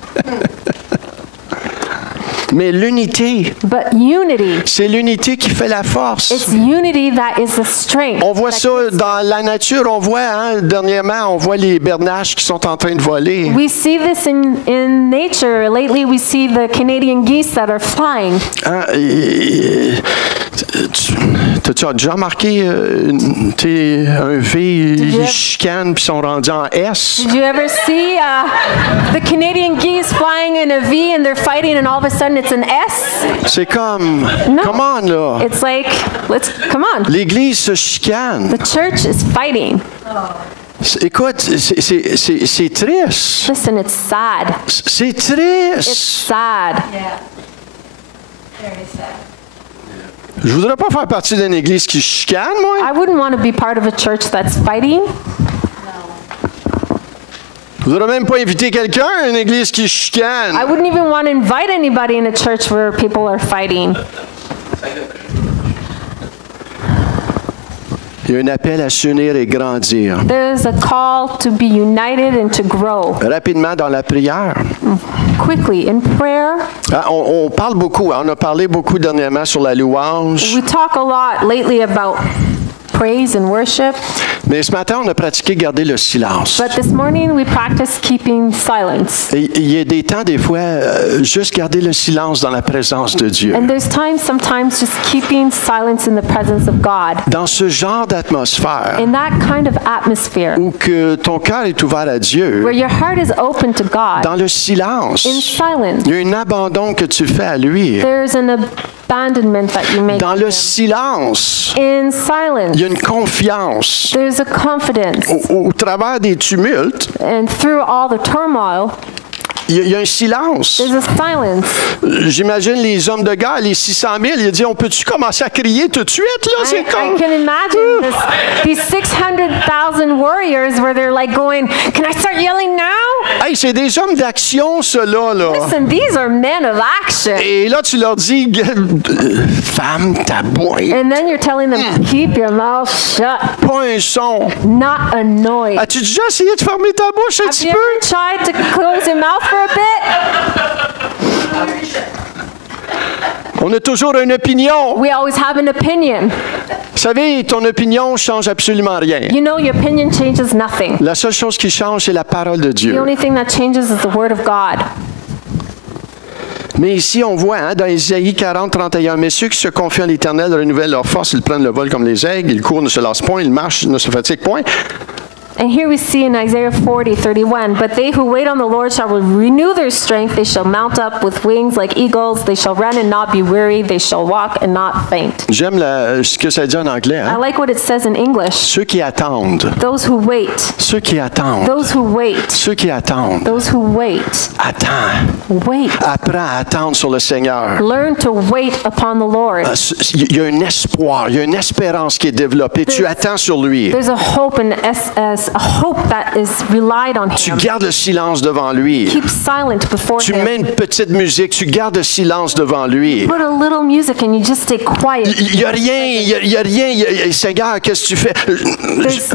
Mais l'unité, but unity. c'est l'unité qui fait la It's force. unity that is the strength. On voit ça dans la nature, on voit, hein, dernièrement, on voit les bernaches qui sont en train de voler. We see this in nature. Lately, we see the Canadian geese that are flying. Hein, t'as-tu déjà remarqué un V, ils chicanent puis sont rendus en S? Did you ever see the Canadian geese flying in a V and they're fighting and all of a sudden it's an S? C'est comme, come on là. It's like, come on. L'Église se chicane. The church is fighting. Écoute, c'est triste. Listen, it's sad. C'est It's triste. sad. Je voudrais pas faire partie d'une église qui chicane, moi. I wouldn't want to be part of a church that's fighting. Je voudrais même pas inviter quelqu'un à une église qui chicane. I wouldn't even want to invite anybody in a church where people are fighting. Il y a un appel à s'unir et grandir. There's a call to be united and to grow. Rapidement dans la prière. Quickly, in prayer, On parle beaucoup, on a parlé beaucoup dernièrement sur la louange. we talk a lot lately about praise and worship, Mais ce matin, on a pratiqué garder le silence. but this morning we practiced keeping silence. Et il y a des temps, des fois, juste garder le silence dans la présence de Dieu. And there's times sometimes just keeping silence in the presence of God. Dans ce genre d'atmosphère In that kind of atmosphere où que ton cœur est ouvert à Dieu, where your heart is open to God, dans le silence, in silence, il y a un abandon que tu fais à lui. there's an abandonment that you make. Dans le silence, In silence, il y a une confiance. there's a confidence. Au travers des tumultes, And through all the turmoil, il y a un silence. there's a silence. J'imagine les hommes de guerre, les 600 000, il a dit, on peut-tu commencer à crier tout de suite, là? C'est I comme... can imagine these 600,000 warriors where they're like going, can I start yelling now? Hey, c'est des hommes d'action, ceux-là, là. Listen, these are men of action. Et là, tu leur dis, femme, ta boîte, And then you're telling them, keep your mouth shut, pas un son. not a noise. As-tu déjà essayé de fermer ta bouche un Have petit you peu? ever tried to close your mouth for a bit? On a toujours une opinion. We always have an opinion. Vous savez, ton opinion change absolument rien. You know, your opinion changes nothing. La seule chose qui change, c'est la parole de The Dieu. only thing that changes is the word of God. Mais ici, on voit, dans Isaïe 40, 31, « Mais ceux qui se confient en l'Éternel renouvellent leur force, ils prennent le vol comme les aigles, ils courent, ne se lassent point, ils marchent, ne se fatiguent point. » And here we see in Isaiah 40, 31, but they who wait on the Lord shall renew their strength. They shall mount up with wings like eagles. They shall run and not be weary. They shall walk and not faint. J'aime ce que ça dit en anglais. I Hein? like what it says in English. Ceux qui attendent, Those who wait. ceux qui attendent, Those who wait. ceux qui attendent. Those who wait. Attends, Wait. apprends à attendre sur le Seigneur. Learn to wait upon the Lord. Il y a un espoir, il y a une espérance qui est développée. Tu attends sur lui. There's a hope and a hope that is relied on Tu him. gardes le silence devant lui. Keep silent before Tu him. mets une petite musique, tu gardes le silence devant lui. Put a little music and you just stay quiet. Il n'y a rien, il y a rien. Seigneur, qu'est-ce que tu fais? There's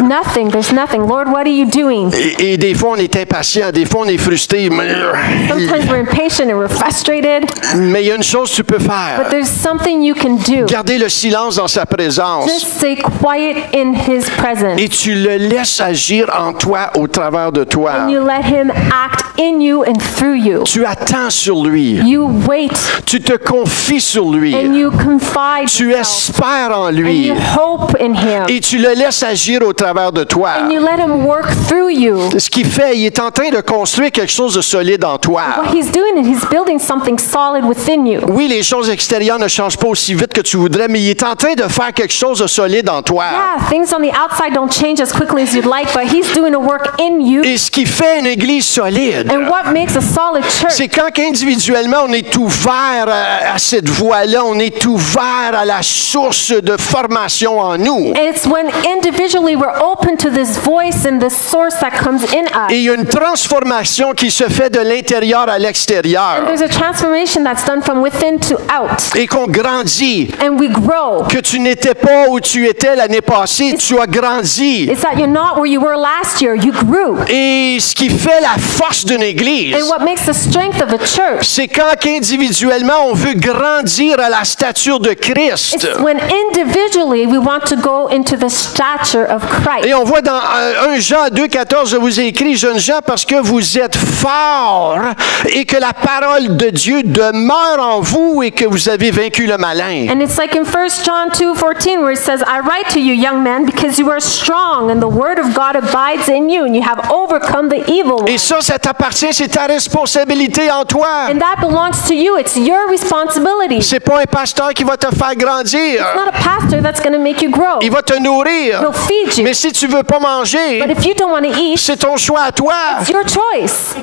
nothing. Lord, what are you doing? Et des fois, on est impatient, des fois, on est frustré. Sometimes we're impatient and we're frustrated, Mais il y a une chose que tu peux but faire. there's something you can do. Garder le silence dans sa présence. Just stay quiet in his presence. Et tu le laisses agir en toi, au travers de toi. And you let him act in you and through you. Tu attends sur lui. You wait Tu te confies sur lui. and you confide Tu yourself. espères en And lui. you hope in him. Et tu le laisses agir au travers de toi. And you let him work through you. Ce qu'il fait, il est en train de construire quelque chose de solide en toi. What he's doing is he's building something solid within you. Oui, les choses extérieures ne changent pas aussi vite que tu voudrais, mais il est en train de faire quelque chose de solide en toi. Yeah, things on the outside don't change as quickly as you'd like, but he's doing a work in you. Et ce qui fait une église solide, And what makes a solid church? c'est quand individuellement on est ouvert à cette voie-là, on est ouvert à la source de formation en nous. And it's when individually we're open to this voice and this source that comes in us. Et il y a une transformation qui se fait de l'intérieur à And l'extérieur. there's a transformation that's done from within to out. Et qu'on grandit. And we grow. Que tu n'étais pas où tu étais l'année passée, tu as grandi. It's that you're not where you were last year, you grew. Et ce qui fait la force d'une église, And what makes the strength of a church c'est quand individuellement on veut grandir à la stature de Christ. is when individually we want to go into the stature of Christ. Et on voit dans 1 Jean 2,14, je vous ai écrit, jeunes gens, parce que vous êtes forts et que la parole de Dieu demeure en vous et que vous avez vaincu le malin. And it's like in 1 John 2:14 where it says, I write to you, young men, because you are strong and the word of God abides in you and you have overcome the evil one. Et ça t'appartient, c'est ta responsabilité en toi. And that belongs to you. It's your responsibility. C'est pas un pasteur qui va te faire grandir. It's not a pastor that's going to make you grow. Il va te nourrir. He'll feed you. Mais si tu veux pas manger, But if you don't want to eat, c'est ton choix à toi. it's your choice.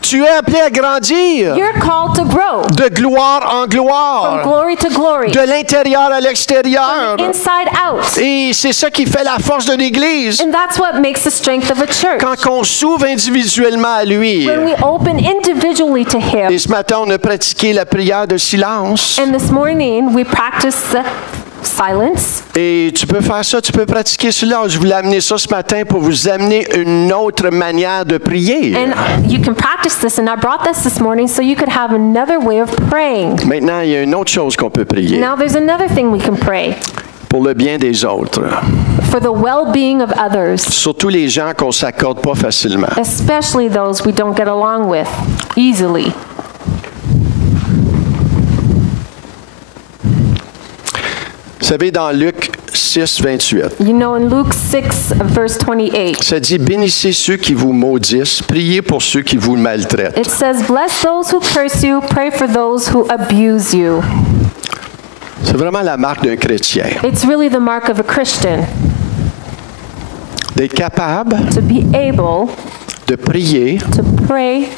Tu es appelé à grandir You're called to grow de gloire en from gloire, glory to glory, de l'intérieur à l'extérieur. inside out. Et c'est ça qui fait la force de l'Église. And that's what makes the strength of a church. Quand on s'ouvre individuellement à lui. When we open individually to Him. Et ce matin, on a pratiqué la prière de silence. And this morning we practiced silence. Et tu peux faire ça, tu peux pratiquer cela. Je voulais amener ça ce matin pour vous amener une autre manière de prier. And you can practice this, and I brought this morning so you could have another way of praying. Maintenant, il y a une autre chose qu'on peut prier. Now there's another thing we can pray. Pour le bien des autres. For the well-being of others. Surtout les gens qu'on ne s'accorde pas facilement. Especially those we don't get along with easily. Vous savez, dans Luc 6, 28, You know, in Luke 6, verse 28, ça dit « Bénissez ceux qui vous maudissent, priez pour ceux qui vous maltraitent. it says, Bless those who curse you, pray for those who abuse you. » C'est vraiment la marque d'un chrétien. It's really the mark of a Christian D'être capable to be able de prier to pray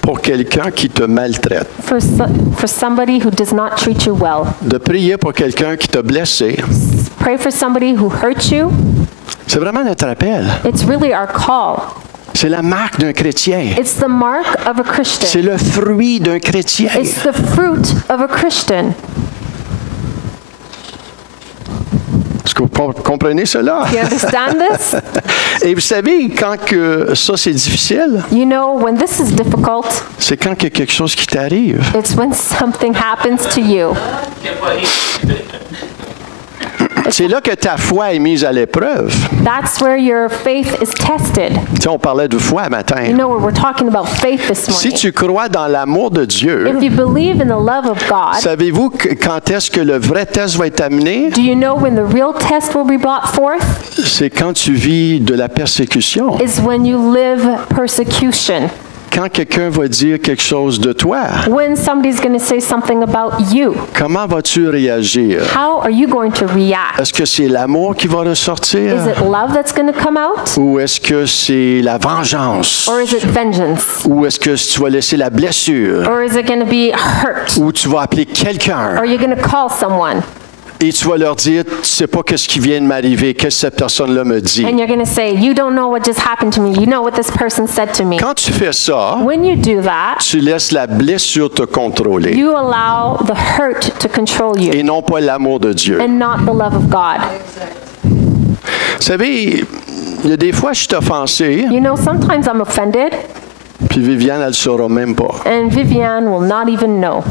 pour quelqu'un qui te maltraite. for somebody who does not treat you well. De prier pour quelqu'un qui t'a blessé. Pray for somebody who hurt you. C'est vraiment notre appel. It's really our call. C'est la marque d'un chrétien. It's the mark of a C'est Christian. le fruit d'un chrétien. It's the fruit of a Christian. Est-ce que vous comprenez cela? You understand this? Et vous savez, quand que ça c'est difficile, You know, when this is difficult, c'est quand il y a quelque chose qui t'arrive. it's when something happens to you. C'est là que ta foi est mise à l'épreuve. That's where your faith is tested. Tu sais, on parlait de foi You matin. know, we're talking about faith this Si morning. tu crois dans l'amour de Dieu, If you believe in the love of God, savez-vous quand est-ce que le vrai test va être amené? do you know when the real test will be brought forth? C'est quand tu vis de la persécution. Is when you live persecution. Quand quelqu'un va dire quelque chose de toi, When somebody's going to say something about you, comment vas-tu réagir? how are you going to react? Est-ce que c'est l'amour qui va ressortir? Is it love that's going to come out? Ou est-ce que c'est la vengeance? Or is it vengeance? Ou est-ce que tu vas laisser la blessure? Or is it going to be hurt? Ou tu vas appeler quelqu'un Or are you going to call someone? et tu vas leur dire, tu sais pas qu'est-ce qui vient de m'arriver, qu'est-ce que cette personne-là me dit. And you're going to say, you don't know what just happened to me. You know what this person said to me. Quand tu fais ça, When you do that, tu laisses la blessure te contrôler you allow the hurt to control you et non pas l'amour de Dieu. and not the love of God. Vous savez, il y a des fois, je suis offensé, You know, sometimes I'm offended, puis Viviane, elle ne le saura même pas. and Viviane will not even know.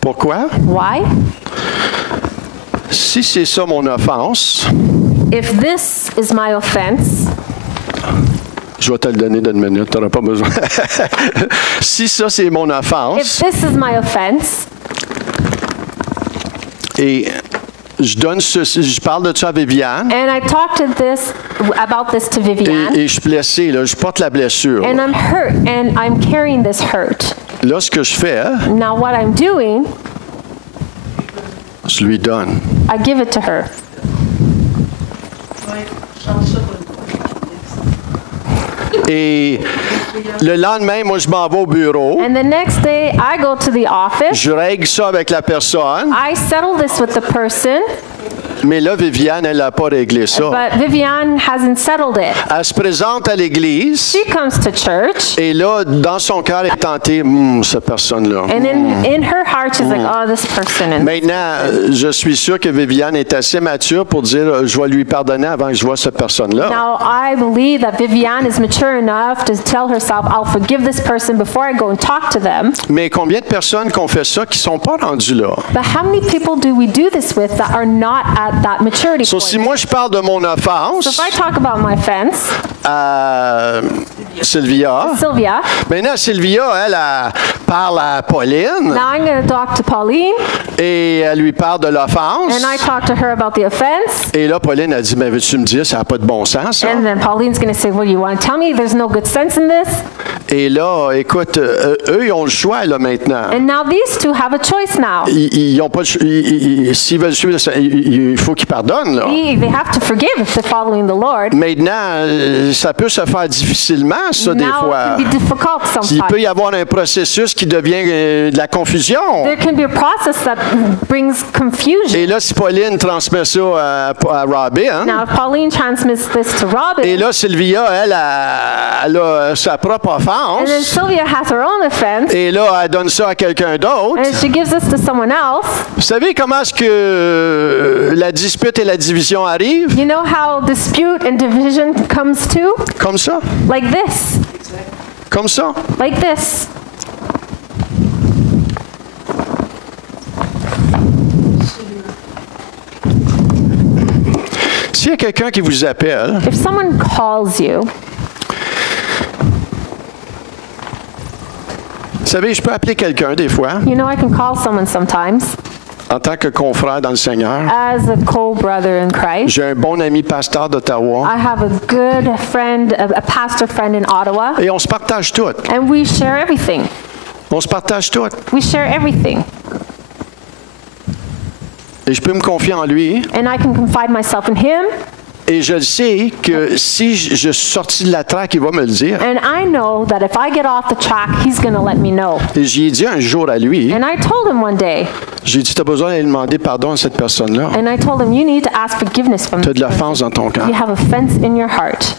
Pourquoi? Why? Si c'est ça mon offense, If this is my offense, je vais te le donner d'une minute, tu n'auras pas besoin. Si ça c'est mon if offense, this is my offense, et je parle de ça à Viviane, and I talk about this to Viviane, et je suis blessé, là, je porte la blessure. and I'm hurt, and I'm carrying this hurt. Là, ce que je fais, Now what I'm doing, je lui donne. I give it to her. Et le lendemain, moi, je m'en vais au bureau, And the next day, I go to the office. je règle ça avec la personne, I settle this with the person, mais là, Viviane, elle n'a pas réglé ça. but Viviane hasn't settled it. Elle se présente à l'église, She comes to church, et là, dans son cœur, elle est tentée, cette personne-là. and in her heart, she's like, oh, this person. And Maintenant, je suis sûr que Viviane est assez mature pour dire, je vais lui pardonner avant que je vois cette personne-là. now I believe that Viviane is mature enough to tell herself, I'll forgive this person before I go and talk to them. Mais combien de personnes qui ont fait ça qui ne sont pas rendues là? But how many people do we do this with that are not at that maturity So, point? si moi, je parle de mon So if offense I talk about my offense, à Sylvia, Sylvia, maintenant, Sylvia, elle parle à Pauline now I'm going to talk to Pauline, et elle lui parle de l'offense. and I talk to her about the offense. Et là, Pauline a dit, mais veux-tu me dire, ça n'a pas de bon sens, ça? And then Pauline's going to say, well, you want to tell me there's no good sense in this? Et là, écoute, eux, ils ont le choix, là, maintenant. And now these two have a choice now. Ils ont pas s'ils veulent suivre, il faut qu'ils pardonnent, là. They have to forgive if they're following the Lord. Maintenant, ça peut se faire difficilement, ça, des Now fois. it can be difficult Il peut sometimes. y avoir un processus qui devient de la confusion. There can be a process that brings confusion. Et là, si Pauline transmet ça à Robin, Now, if Pauline transmits this to Robin, et là, Sylvia, elle a sa propre offense. and then Sylvia has her own offense, Et là, elle donne ça à quelqu'un d'autre. and she gives this to someone else. Vous savez comment est-ce que la dispute et la division arrivent? You know how dispute and division comes to? Comme ça. Like this. Comme ça. Like this. S'il y a quelqu'un qui vous appelle, If someone calls you, vous savez, je peux appeler quelqu'un des fois, you know I can call someone sometimes en tant que confrère dans le Seigneur. as a co-brother in Christ. J'ai un bon ami pasteur d'Ottawa. I have a good friend, a pastor friend in Ottawa, Et on se partage tout. and we share everything. On se partage tout. We share everything. Et je peux me confier en lui. And I can confide myself in him, Et je le sais que si je suis sorti de la traque, il va me le dire. and I know that if I get off the track, he's going to let me know. Et j'y ai dit un jour à lui, And I told him one day, j'ai dit, tu as besoin d'aller demander pardon à cette personne-là. and I told him, you need to ask forgiveness from Tu as de this person. l'offense dans ton cœur. You have offense in your heart.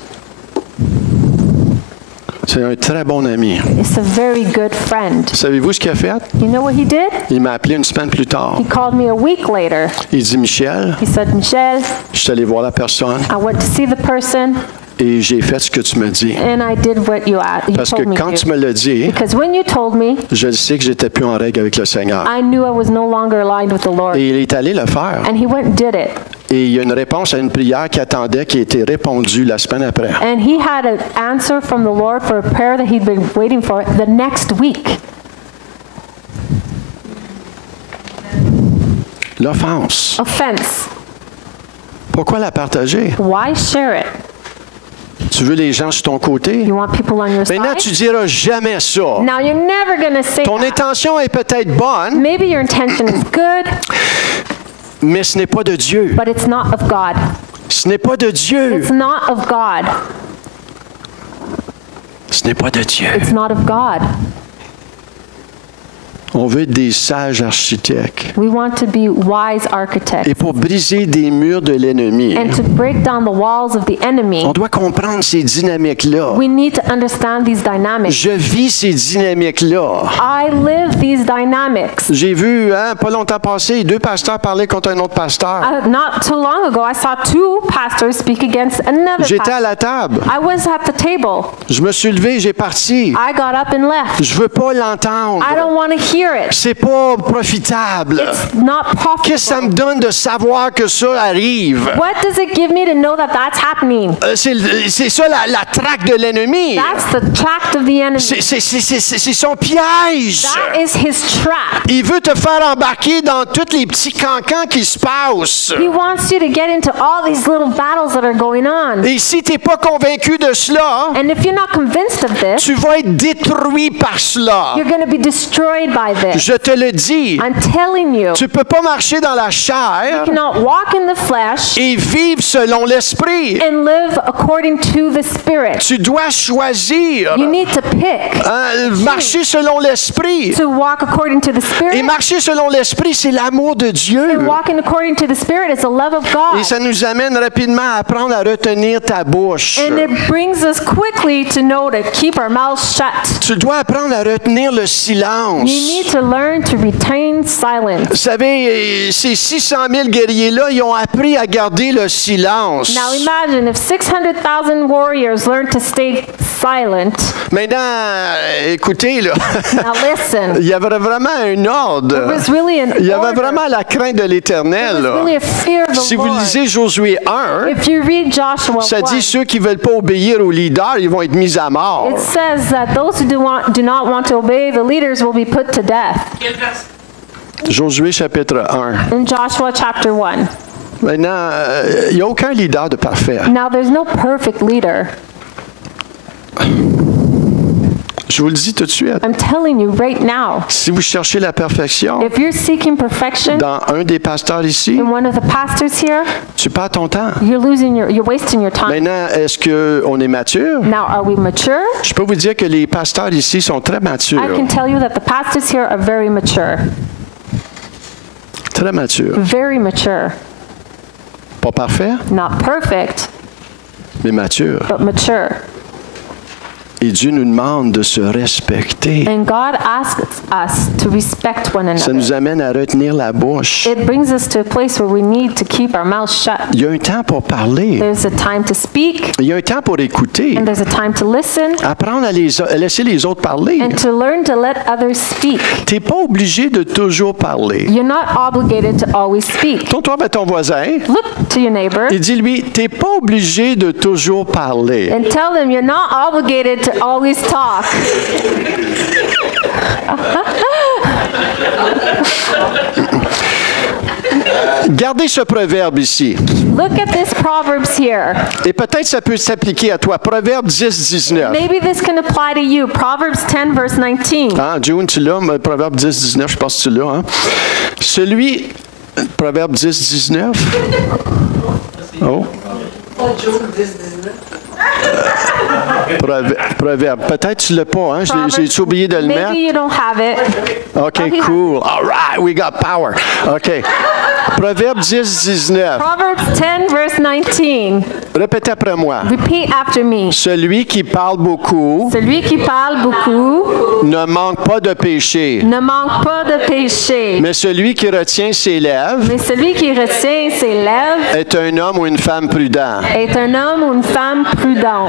C'est un très bon ami. It's a very good friend. Savez-vous ce qu'il a fait? You know what he did? Il m'a appelé une semaine plus tard. He called me a week later. Il dit, Michel, He said, Michelle, je suis allé voir la personne I went to see the person, et j'ai fait ce que tu me dis. and I did what you Parce que told me quand to. tu me l'as dit, Because when you told me, je sais que j'étais plus en règle avec le Seigneur. I knew I was no longer aligned with the Lord. Et il est allé le faire. And he went and did it. Et il y a une réponse à une prière qui attendait, qui a été répondue la semaine après. And he had an answer from the Lord for a prayer that he'd been waiting for the next week. L'offense. Offense. Pourquoi la partager? Why share it? Tu veux les gens sur ton côté? You want people on your Maintenant, tu side? diras jamais ça. Now you're never going to say Ton that. intention est peut-être bonne, Maybe your intention is good, mais ce n'est pas de Dieu. but it's not of God. Ce n'est pas de Dieu. It's not of God. Ce n'est pas de Dieu. It's not of God. On veut être des sages architectes. We want to be wise architects Et pour briser des murs de l'ennemi, and to break down the walls of the enemy. on doit comprendre ces dynamiques-là. We need to understand these dynamics. Je vis ces dynamiques-là. I live these dynamics. J'ai vu, pas longtemps passé, 2 pasteurs parler contre un autre pasteur. Not too long ago, I saw 2 pastors speak against another J'étais à pastor. la table. I was at the table. Je me suis levé, j'ai parti. I got up and left. Je veux pas l'entendre. I don't want to hear it. C'est pas profitable. It's not Qu'est-ce que ça me profitable. donne de savoir que ça arrive? What does it give me to know that that's happening? C'est ça la traque de l'ennemi. That's the tract of the enemy. C'est son piège. That is his trap. Il veut te faire embarquer dans tous les petits cancans qui se passent. He wants you to get into all these little battles that are going on. Et si tu n'es pas convaincu de cela, And if you're not convinced of this, tu vas être détruit par cela. you're going to be destroyed by this. Je te le dis. I'm telling you, Tu ne peux pas marcher dans la you chair cannot walk in the flesh et vivre selon l'esprit. and live according to the Spirit. Tu dois choisir. You need to pick Marcher selon l'esprit. to walk according to the Et Spirit. marcher selon l'esprit, c'est l'amour de Dieu. And walking according to the Spirit is the love of Et God. ça nous amène rapidement à apprendre à retenir ta bouche. And it brings us quickly to know to keep our mouths shut. Tu dois apprendre à retenir le silence. You need to learn to retain silence. Vous savez, ces 600 000 guerriers-là, ils ont appris à garder le silence. Now imagine if 600,000 warriors learned to stay silent. Maintenant, écoutez, là, Now listen, il y avait vraiment un ordre. there was really an Il y avait order. vraiment la crainte de l'Éternel. There was là. really a fear of the Si vous Lord. lisez Josué 1, If you read Joshua ça 1, dit ceux qui ne veulent pas obéir au leader, ils vont être mis à mort. it says that those who do not want to obey the leaders will be put to death. Josué chapitre 1. In Joshua chapter 1. Maintenant, il n'y a aucun leader de parfait. Now there's no perfect leader. Je vous le dis tout de suite. I'm telling you right now, Si vous cherchez la perfection if you're seeking perfection dans un des pasteurs ici, in one of the pastors here, tu perds ton temps. you're wasting your time. Maintenant, est-ce qu'on est mature? Now, are we mature? Je peux vous dire que les pasteurs ici sont très matures. I can tell you that the pastors here are very mature. Très matures. Very mature. Pas parfait, Not perfect, mais matures. but mature. Et Dieu nous demande de se respecter. And God asks us to respect one Ça another. nous amène à retenir la bouche. It brings us to a place where we need to keep our mouths shut. Il y a un temps pour parler. There's a time to speak, Il y a un temps pour écouter. and there's a time to listen, Apprendre à laisser les autres parler. and to learn to let others speak. Tu n'es pas obligé de toujours parler. You're not obligated to always speak. Tourne-toi vers ton voisin Look to your neighbor et dis-lui, tu n'es pas obligé de toujours parler. and tell them you're not obligated to always talk. Gardez ce proverbe ici. Look at this Proverbs here. Et peut-être ça peut s'appliquer à toi. Proverbe 10-19. Maybe this can apply to you. Proverbs 10, verse 19. Ah, June, tu l'as, mais Proverbe 10-19, je pense que tu l'as. Hein? Celui, Proverbe 10-19. Oh. Proverbe. Peut-être tu ne l'as pas, hein? J'ai oublié de le mettre. Maybe you don't have it. OK, cool. All right, we got power. OK. Proverbe 10-19. Proverbs 10, verse 19. Répétez après moi. Repeat after me. Celui qui parle beaucoup Celui qui parle beaucoup ne manque pas de péché, ne manque pas de péché. mais celui qui retient ses lèvres Mais celui qui retient ses lèvres est un homme ou une femme prudent. est un homme ou une femme prudent.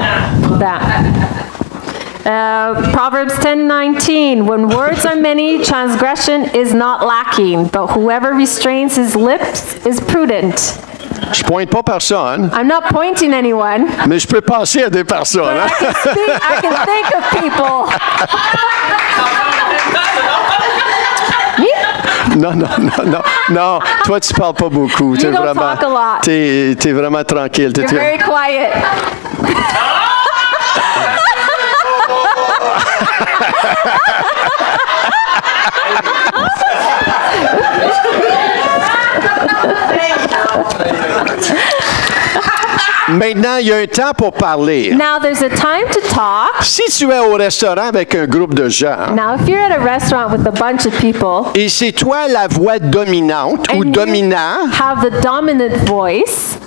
Proverbs 10:19. When words are many, transgression is not lacking, but whoever restrains his lips is prudent. Je pointe pas personne, I'm not pointing anyone. mais je peux penser à des personnes. But Hein? I can think of people. Non, non, non, non, non. Toi, tu parles pas beaucoup. You don't talk a lot. T'es vraiment tranquille. You're very quiet. Maintenant, il y a un temps pour parler. Now there's a time to talk. Si tu es au restaurant avec un groupe de gens, Now if you're at a restaurant with a bunch of people et c'est toi la voix dominante ou and you dominant, have the dominant voice,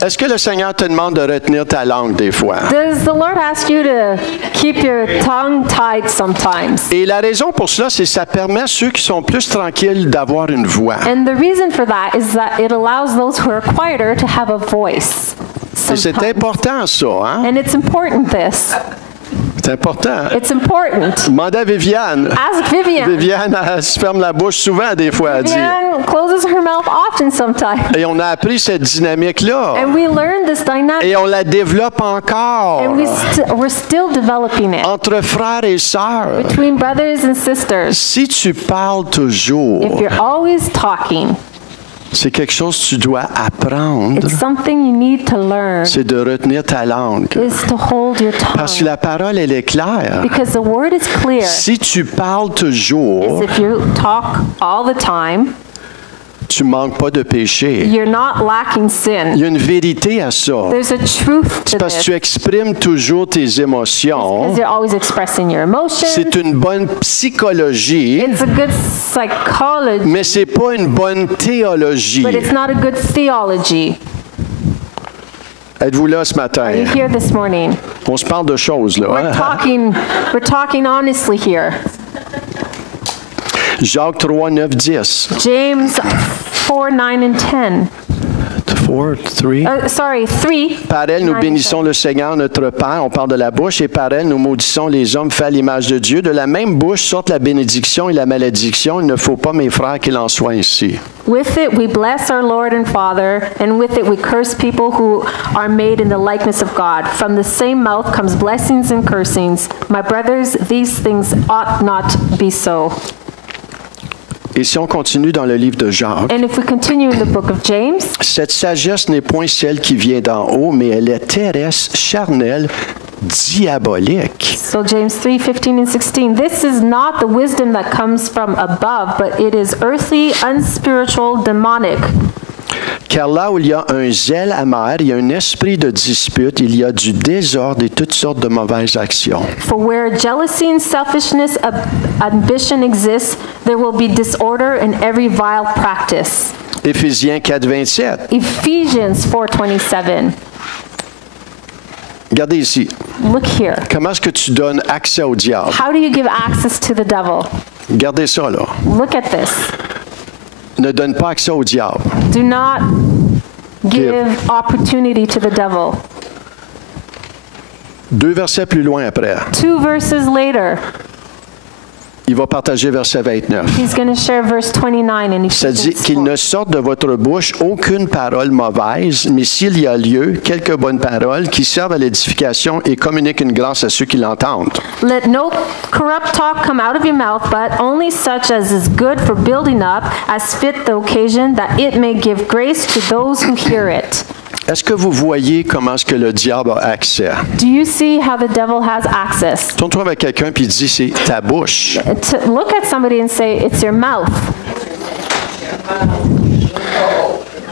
est-ce que le Seigneur te demande de retenir ta langue des fois? does the Lord ask you to keep your tongue tied sometimes? Et la raison pour cela, c'est que ça permet à ceux qui sont plus tranquilles d'avoir une voix. And the reason for that is that it allows those who are quieter to have a voice. Et c'est sometimes. important, ça, hein? And it's important this. C'est important. It's important. Demandez à Viviane. Ask Vivian. Viviane, elle se ferme la bouche souvent, des fois, elle dit. Vivian closes her mouth often sometimes. Et on a appris cette dynamique-là. And we learn this dynamic. Et on la développe encore. And we're still developing it. Entre frères et sœurs. Between brothers and sisters. Si tu parles toujours, If you're always talking, c'est quelque chose que tu dois apprendre. it's something you need to learn C'est de retenir ta langue. is to hold your Parce que tongue. la parole, elle est claire. Because the word is clear. Si tu parles toujours, If you talk all the time, tu manques pas de péché. you're not lacking Il sin. y a une vérité à ça. There's a truth to C'est parce que this. tu exprimes toujours tes émotions. Because you're always expressing your emotions. C'est une bonne psychologie, It's a good psychology, mais c'est pas une bonne théologie. but it's not a good theology. Êtes-vous là ce matin? Are you here this morning? On se parle de choses, là. hein? We're talking honestly here. Jacques 3, 9, 10. James 4, 9, and 10. 4, 3. Sorry, 3. Par elle, nous 9 and bénissons 10. le Seigneur, notre Père. On parle de la bouche. Et par elle, nous maudissons les hommes faits à l'image de Dieu. De la même bouche sortent la bénédiction et la malédiction. Il ne faut pas, mes frères, qu'il en soit ainsi. With it we bless our Lord and Father, and with it we curse people who are made in the likeness of God. From the same mouth comes blessings and cursings. My brothers, these things ought not be so. Et si on continue dans le livre de Jacques, And if we continue in the book of James, cette sagesse n'est point celle qui vient d'en haut, mais elle est terrestre, charnelle, diabolique. So James 3:15 and 16. This is not the wisdom that comes from above, but it is earthly, unspiritual, demonic. Car là où il y a un zèle amer, il y a un esprit de dispute, il y a du désordre et toutes sortes de mauvaises actions. For where jealousy and selfishness, ambition exists, there will be disorder and every vile practice. Éphésiens 4:27. Ephesians 4:27. Regardez ici. Look here. Comment est-ce que tu donnes accès au diable? How do you give access to the devil? Regardez ça, là. Look at this. Ne donne pas accès au diable. Do not give opportunity to the devil. 2 versets plus loin après. 2 verses later, Il va partager verset 29. he's going to share verse 29 in Ça dit Ephesians qu'il 4. ne sorte de votre bouche aucune parole mauvaise, mais s'il y a lieu, quelques bonnes paroles qui servent à l'édification et communiquent une grâce à ceux qui l'entendent. Let no corrupt talk come out of your mouth, but only such as is good for building up, as fit the occasion, that it may give grace to those who hear it. Est-ce que vous voyez comment est-ce que le diable a accès? Do you see how the devil has access? Tourne-toi avec quelqu'un puis dis c'est ta bouche. To look at somebody and say, it's your mouth.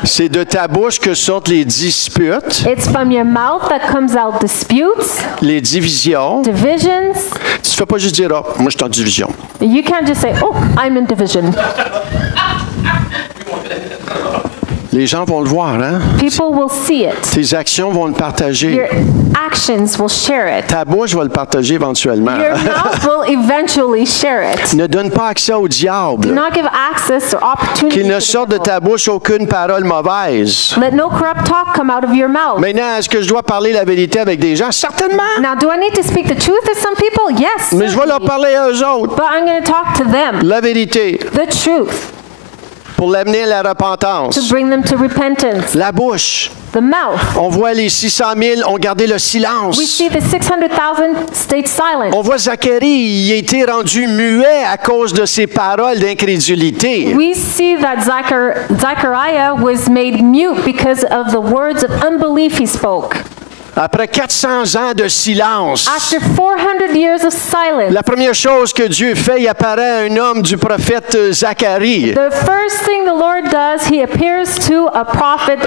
C'est de ta bouche que sortent les disputes, It's from your mouth that comes out disputes, les divisions. divisions. Tu ne fais pas juste dire, oh, moi je suis en division. You can't just say, oh, I'm in division. Les gens vont le voir, hein? People will see it. Tes actions vont le partager. Your actions will share it. Ta bouche va le partager éventuellement. Your mouth will eventually share it. Ne donne pas accès au Do diable. not give access or opportunity Qu'il ne to the sorte de devil. ta bouche aucune parole mauvaise. Let no corrupt talk come out of your mouth. Maintenant, est-ce que je dois parler la vérité avec des gens? Certainement. Now, do I need to speak the truth to some people? Yes. Mais je vais leur certainly. parler à eux autres. But I'm going to talk to them La vérité. the truth Pour l'amener à la to repentance. bring them to repentance. La bouche. The mouth. On voit les 600 000 ont gardé le We silence. see the 600,000 stayed silent. On voit Zacharie, il a été rendu muet à cause de ses paroles d'incrédulité. We see that Zechariah was made mute because of the words of unbelief he spoke. Après 400 ans de silence, After 400 years of silence, la première chose que Dieu fait, il apparaît un homme du prophète Zacharie. the first thing the Lord does, he appears to a prophet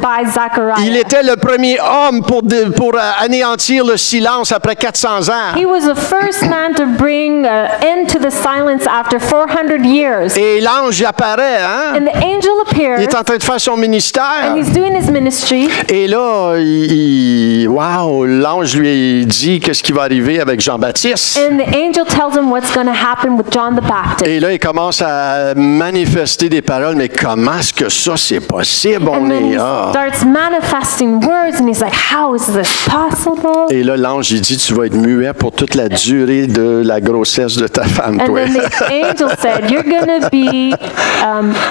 by Zechariah. Il était le premier homme pour anéantir le silence après 400 ans. He was the first man to bring an end to the silence after 400 years. Et l'ange apparaît, hein? And the angel Il appears, est en train de faire son ministère. and he's doing his ministry. Et là, l'ange lui dit qu'est-ce qui va arriver avec Jean-Baptiste. And the angel tells him what's going to happen with John the Baptist. Et là, il commence à manifester des paroles. Mais comment est-ce que ça, c'est possible? And then he Ah. starts manifesting words, and he's like, how is this possible? Et là, l'ange, il dit, tu vas être muet pour toute la durée de la grossesse de ta femme, And toi. then the angel said, you're going to be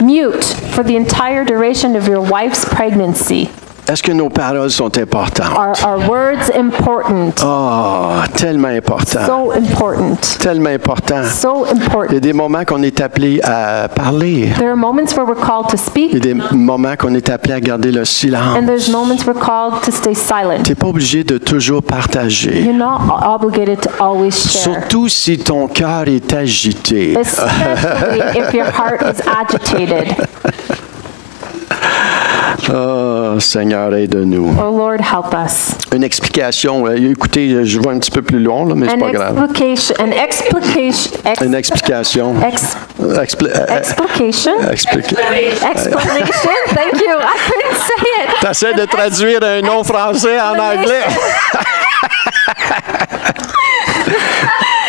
mute for the entire duration of your wife's pregnancy. Est-ce que nos paroles sont importantes? Are words important? Ah, tellement important. So important. Tellement important. So Il y a important. des moments qu'on est appelé à parler. There are moments where we're called to Il y a speak, des moments qu'on est appelé à garder le silence. and there's moments we're called to stay silent. Tu n'es pas obligé de toujours partager. You're not obligated to always share, Surtout si ton cœur est agité. especially if your heart is agitated. Oh, Seigneur, aide-nous. Oh Lord, help us. Une explication. Écoutez, je vais un petit peu plus long, là, mais c'est An pas grave. explication. Une explication. Explication. Explique. Explanation. Thank you. I couldn't say it. T'essaies de traduire un nom français en anglais.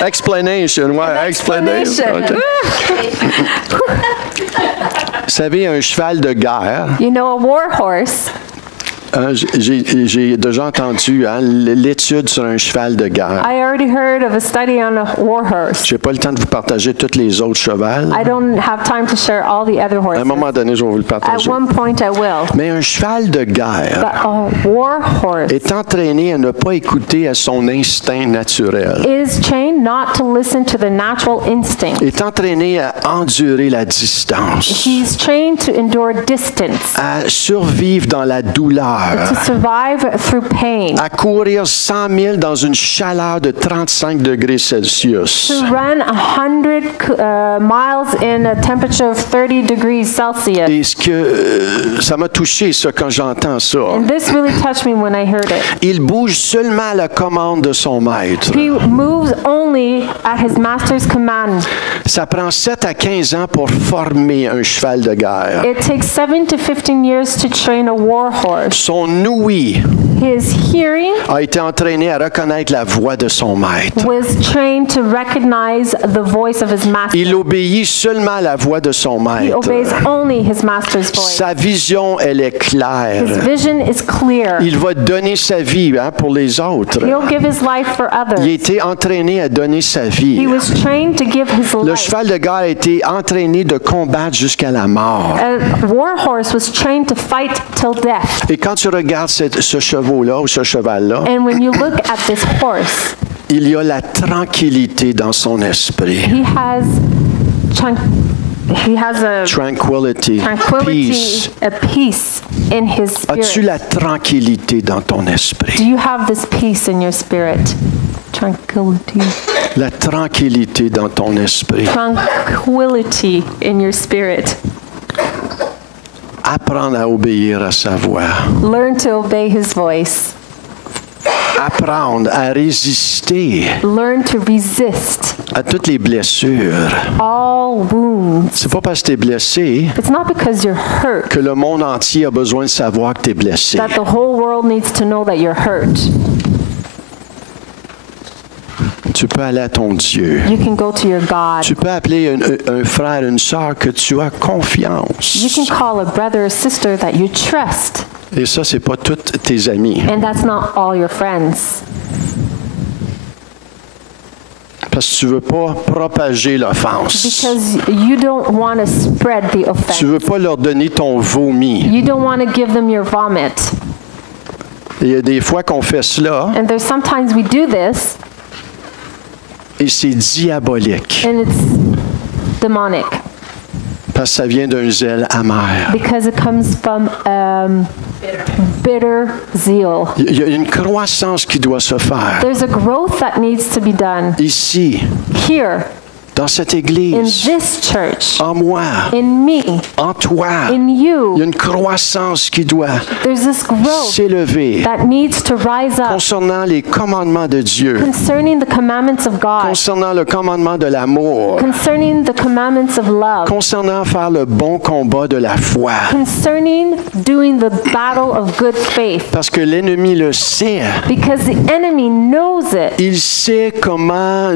Explanation, ouais, explanation. OK. Vous savez, un cheval de guerre, You know, a war horse. hein, j'ai déjà entendu hein, l'étude sur un cheval de guerre. I already heard of a study on a war horse. Je n'ai pas le temps de vous partager tous les autres chevals. I don't have time to share all the other À un horses. moment donné, je vais vous le At partager. one point I will. Mais un cheval de guerre But a war horse est entraîné à ne pas écouter à son instinct naturel. is trained not to listen to the natural instinct. Est entraîné à endurer la distance, He's trained to endure distance, à survivre dans la douleur, douleur, to survive through pain, à courir 100 000 dans une chaleur de 35 degrés Celsius. to run 100 miles in a temperature of 30 degrees Celsius. Et ça m'a touché, ça, quand j'entends ça. And this really touched me when I heard it. Il bouge seulement à la commande de son maître. He moves only at his master's command. Ça prend 7 à 15 ans pour former un cheval de guerre. It takes 7 to 15 years to train a war horse. Son ouïe His hearing a été entraîné à reconnaître la voix de son maître. was trained to recognize the voice of his master. Il obéit seulement à la voix de son He maître. obeys only his master's voice. Sa vision, elle est His claire. vision is clear. Il va donner sa vie pour les autres. He'll give his life for Il a others. été entraîné à donner sa He vie. was trained to give his Le life. cheval de guerre a été entraîné de combattre jusqu'à la mort. A war horse was trained to fight till death. Et quand tu regardes ce cheval-là ou ce cheval-là, And when you look at this horse, il y a la tranquillité dans son esprit. he has a Tranquility, tranquility, peace. a peace in his As-tu spirit. la tranquillité dans ton Do esprit? you have this peace in your spirit? Tranquility. La tranquillité dans ton esprit. Tranquility in your spirit. Apprendre à obéir à sa voix. Learn to obey his voice. Apprendre à résister Learn to resist à toutes les blessures. all wounds. C'est pas parce que tu es blessé It's not because you're hurt que le monde entier a besoin de savoir que tu es blessé. that the whole world needs to know that you're hurt. Tu peux aller à ton Dieu. You can go to your God. Tu peux appeler un frère, une sœur que tu as confiance. You can call a brother or sister that you trust, Et ça, c'est pas tous tes amis. and that's not all your friends. Parce que tu veux pas propager l'offense. Because you don't want to spread the Tu offense. veux pas leur donner ton vomi. You don't want to give them your vomit. Il y a des fois qu'on fait cela And there's sometimes we do this, et c'est diabolique. and it's demonic Parce que ça vient d'un zèle amer. because it comes from bitter zeal. Il y a une croissance qui doit se faire. There's a growth that needs to be done Ici, here dans cette in église, this church, en moi, in me, en toi. in Il y a you. une croissance qui doit There's this growth s'élever that needs to rise up concernant les commandements de Dieu, concerning the commandments of God, concernant le commandement de l'amour, concerning the commandments of love, concernant faire le bon combat de la foi. concerning doing the battle of good faith. Parce que l'ennemi le sait. Because the enemy knows it. Il sait comment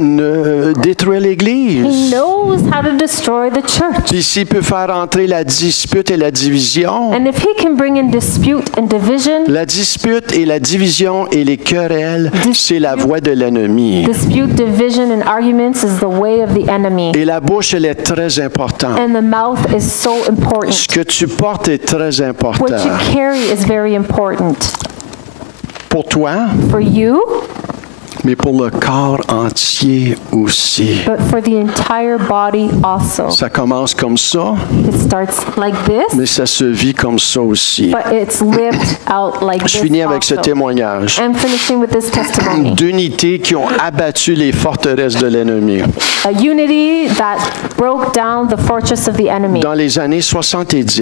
détruire l'Église. He knows how to destroy the church. Puis s'il peut faire entrer la dispute et la division, And if he can bring in dispute and division, la dispute et la division et les querelles, c'est la voie de l'ennemi. dispute, division, and arguments is the way of the enemy. Et la bouche, elle est très importante. And the mouth is so important. Ce que tu portes est très important. What you carry is very important. Pour toi, For you, mais pour le corps entier aussi. but for the entire body also. Ça commence comme ça, It starts like this, mais ça se vit comme ça aussi. but it's lived out like Je this finis avec ce also. témoignage I'm finishing with this testimony. d'unités qui ont abattu les forteresses de l'ennemi. A unity that broke down the fortress of the enemy. Dans les années In 70, the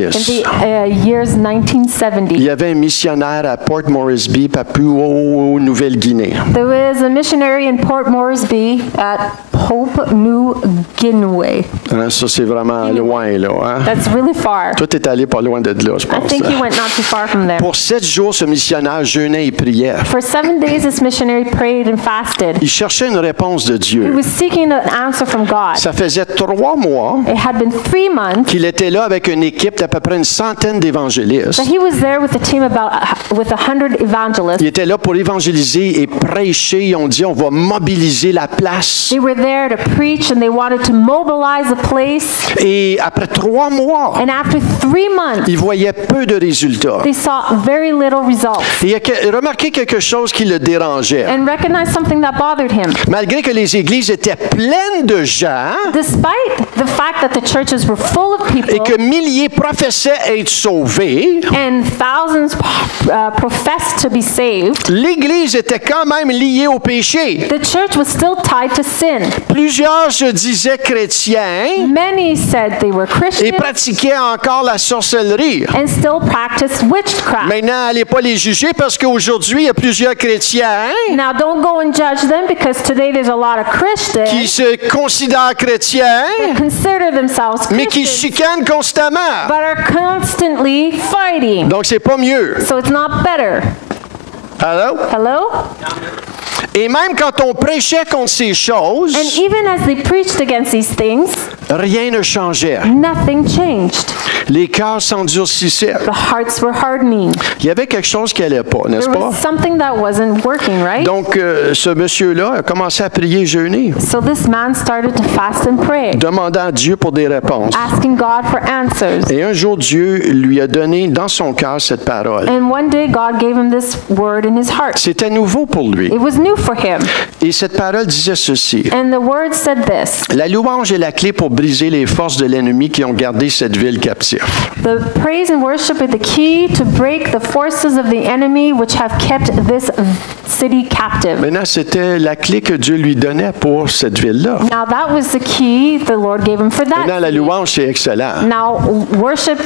years il 1970, y avait un missionnaire à Port Moresby, Papouasie-Nouvelle-Guinée. there was a missionary in Port Moresby at Pope New Guinea. Hein, ça, c'est vraiment loin, là. Hein? That's really far. Toi, t'es allé pas loin de là, je I pense. think he went not too far from there. Pour 7 jours, ce missionnaire jeûnait et priait. For 7 days, this missionary prayed and fasted. Il cherchait une réponse de He Dieu. was seeking an answer from God. Ça faisait 3 mois It had been 3 months qu'il était là avec une équipe d'à peu près une centaine d'évangélistes. that he was there with a team with 100 evangelists. Il était là pour évangéliser et prêcher. Ils ont dit, on va mobiliser la place. They were there there to preach and they wanted to mobilize the place. Et après 3 mois, And after 3 months, il voyait peu de résultats. they saw very little results. Et il a remarqué quelque chose qui le dérangeait. And recognized something that bothered him. Malgré que les églises étaient pleines de gens Despite the fact that the churches were full of et people que milliers professaient être sauvés, and thousands professed to be saved, l'Église était quand même liée au péché. the church was still tied to sin. Plusieurs se disaient chrétiens Many said they were et Christians pratiquaient encore la sorcellerie. and still practiced witchcraft. Maintenant, n'allez pas les juger parce qu'aujourd'hui, il y a plusieurs chrétiens Now, don't go and judge them because today there's a lot of qui Christians se considèrent chrétiens, that consider themselves mais qui Christians chicanent constamment. but are constantly fighting. Donc, c'est pas mieux. So it's not better. Allô? Hello? Et même quand on prêchait contre ces choses, And even as they preached against these things, rien ne changeait. nothing changed. Les cœurs s'endurcissaient. The hearts were hardening. Il y avait quelque chose qui n'allait pas, n'est-ce There pas? was something that wasn't working, right? Donc, ce monsieur-là a commencé à prier et jeûner, So this man started to fast and pray, demandant à Dieu pour des réponses. asking God for answers. Et un jour, Dieu lui a donné dans son cœur cette parole. And one day God gave him this word in his heart. C'était nouveau pour lui. It was new for him. Et cette parole disait ceci. And the word said this: La louange est la clé pour briser les forces de l'ennemi qui ont gardé cette ville captive. The praise and worship is the key to break the forces of the enemy which have kept this city captive. Maintenant, c'était la clé que Dieu lui donnait pour cette ville-là. Now that was the key the Lord gave him for Maintenant, that. la louange, c'est excellent. Now worship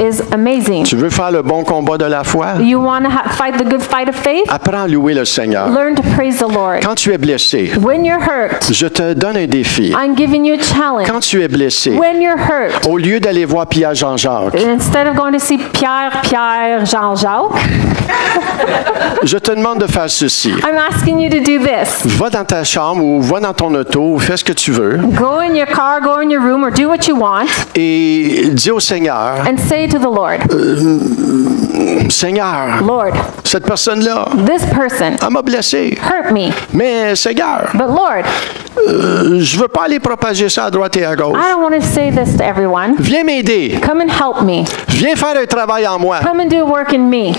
is amazing. Tu veux faire le bon combat de la foi? You want to fight the good fight of faith? Apprends à louer le Seigneur. Learn to praise the Lord. Quand tu es blessé, When you're hurt, je te donne un défi. I'm giving you a challenge. Quand tu es blessé, When you're hurt, au lieu d'aller voir Pierre Jean-Jacques, instead of going to see Pierre, Jean-Jacques, je te demande de faire ceci. I'm asking you to do this. Va dans ta chambre ou va dans ton auto ou fais ce que tu veux Go in your car, go in your room, or do what you want, et dis au Seigneur, and say to the Lord, Seigneur, Lord, cette personne-là, this person elle m'a blessé. hurt me, Mais Seigneur, but Lord, je veux pas aller propager ça à droite et à gauche. I don't want to say this to everyone. Viens m'aider. Come and help me. Viens faire un travail en moi. Come and do work in me.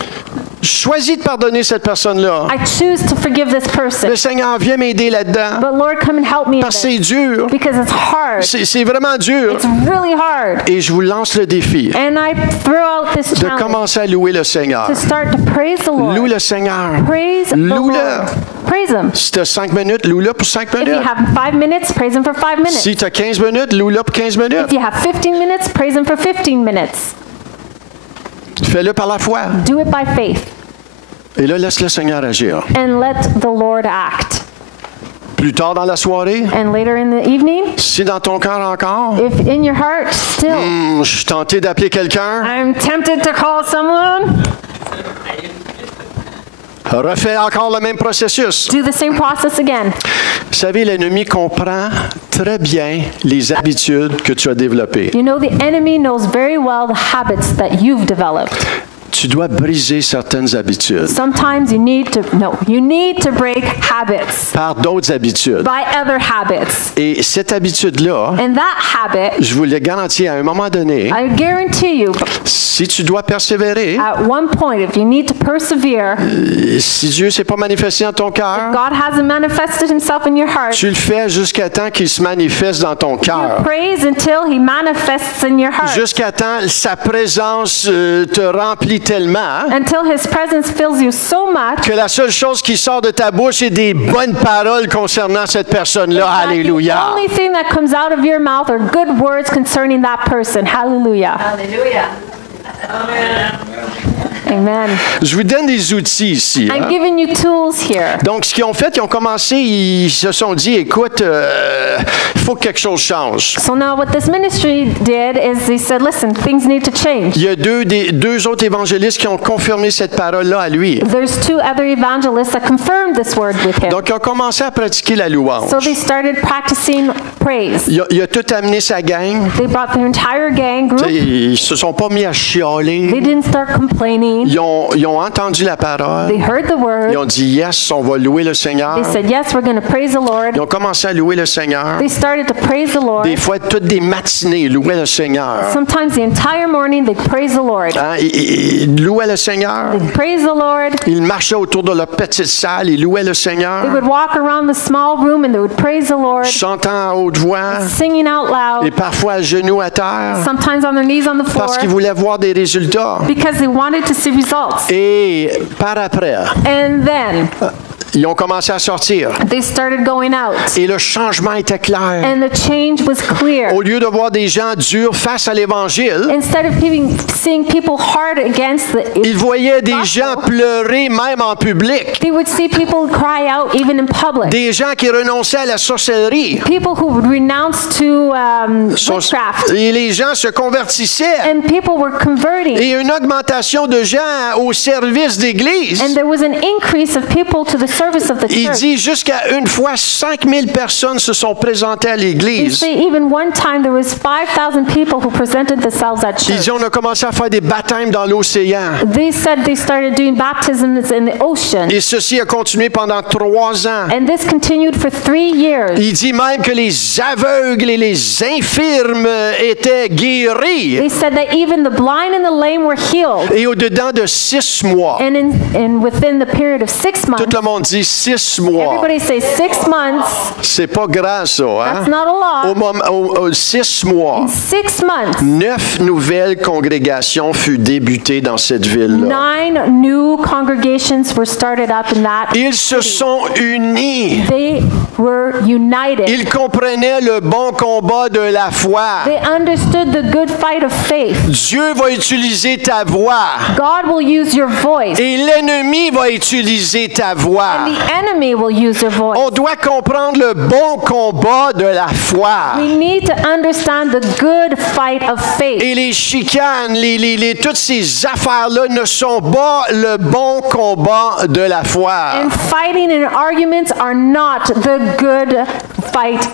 Choisis de pardonner cette personne-là. I choose to forgive this person. Le Seigneur, viens m'aider là-dedans. But Lord, come and help me in Parce que this. c'est dur. Because it's hard. C'est vraiment dur. It's really hard. Et je vous lance le défi And I throw out this de challenge commencer à louer le Seigneur. to start to praise the Loue Lord. le Seigneur. Praise the Loue-le. Lord. Praise Him. Si tu as 5 minutes, loue-le pour 5 If you minutes. have 5 minutes, praise Him for 5 minutes. Si tu as 15 minutes, loue-le pour 15 minutes. If you have 15 minutes, praise Him for 15 minutes. Fais-le par la foi. Do it by faith. Et là, laisse le Seigneur agir. And let the Lord act. Plus tard dans la soirée, And later in the evening, si dans ton cœur encore, if in your heart still, je suis tenté d'appeler quelqu'un, I'm tempted to call someone, refais encore le même processus. do the same process again. Vous savez, l'ennemi comprend très bien les habitudes que tu as développées. You know, the enemy knows very well the habits that you've developed. Tu dois briser certaines habitudes Sometimes you need to break habits par d'autres habitudes. by other habits. Et cette habitude-là, And that habit, je vous le garantis, à un moment donné, I guarantee you, si tu dois persévérer, at one point, if you need to persevere, si Dieu ne s'est pas manifesté dans ton cœur, God hasn't manifested himself in your heart, tu le fais jusqu'à temps qu'il se manifeste dans ton cœur. praise until he manifests in your heart. Jusqu'à temps sa présence te remplit tellement Until his presence fills you so much que la seule chose qui sort de ta bouche est des bonnes paroles concernant cette personne-là. that Alléluia. the only thing that comes out of your mouth are good words concerning that person. Hallelujah. Hallelujah. Amen. Je vous donne des outils ici. I'm hein. giving you tools here. Donc, ce qu'ils ont fait, ils ont commencé, ils se sont dit, écoute, il faut que quelque chose change. So now what this ministry did is they said, listen, things need to change. Il y a deux autres évangélistes qui ont confirmé cette parole-là à lui. There's 2 other evangelists that confirmed this word with him. Donc, ils ont commencé à pratiquer la louange. So they started practicing praise. Il a tout amené sa gang. They brought their entire gang group. Ils se sont pas mis à They chialer. didn't start complaining. Ils ont entendu la parole. They heard the word. Ils ont dit, yes, on va louer le Seigneur. They said, yes, we're going to praise the Lord. Ils ont commencé à louer le Seigneur. Seigneur. They started to praise the Lord. Des fois, toutes des matinées, ils louaient le Seigneur. Sometimes the entire morning they praise the Lord. Hein, ils louaient le Seigneur. Praise the Lord. Ils marchaient autour de leur petite salle, ils louaient le They Seigneur, would walk around the small room and they would praise the Lord, chantant à haute voix singing out et loud, parfois à genoux à terre, sometimes on their knees on the floor, parce qu'ils voulaient voir des résultats. because they wanted to see results. Et par après, And then ils ont commencé à sortir. they started going out. Et le changement était clair. And the change was clear. Au lieu de voir des gens durs face à l'Évangile, Instead of seeing people hard against ils voyaient des gospel, gens pleurer même en public. they would see people cry out even in public. Des gens qui renonçaient à la sorcellerie. People who would renounce to witchcraft. Et les gens se convertissaient. And people were converting. Et une augmentation de gens au service d'Église. And there was an increase of people to the service of the Il church. dit jusqu'à une fois 5000 personnes se sont présentées à You l'Église. see, even one time there was 5,000 people who presented themselves at Il church. dit on a commencé à faire des baptêmes dans l'océan. They said they started doing baptisms in the ocean. Et ceci a continué pendant 3 ans. And this continued for 3 years. Il dit même que les aveugles et les infirmes étaient guéris. They said that even the blind and the lame were healed. Et au-dedans de 6 mois, And within the period of 6 tout months, le monde dit 6 mois. everybody say 6 months, C'est pas grand ça, hein? that's not a lot. Au moment, 6 mois, 6 months, 9 nouvelles congrégations furent débutées dans cette ville-là. 9 new congregations were started up in that. Ils se sont unis. They were united. Ils comprenaient le bon combat de la foi. They understood the good fight of faith. Dieu va utiliser ta voix. God will use your voice. Et l'ennemi va utiliser ta voix. And the enemy will use your voice. On doit comprendre le bon combat de la foi. We need to understand the good fight of faith. Et les chicanes, toutes ces affaires-là ne sont pas le bon combat de la foi. And fighting and arguments are not the good fight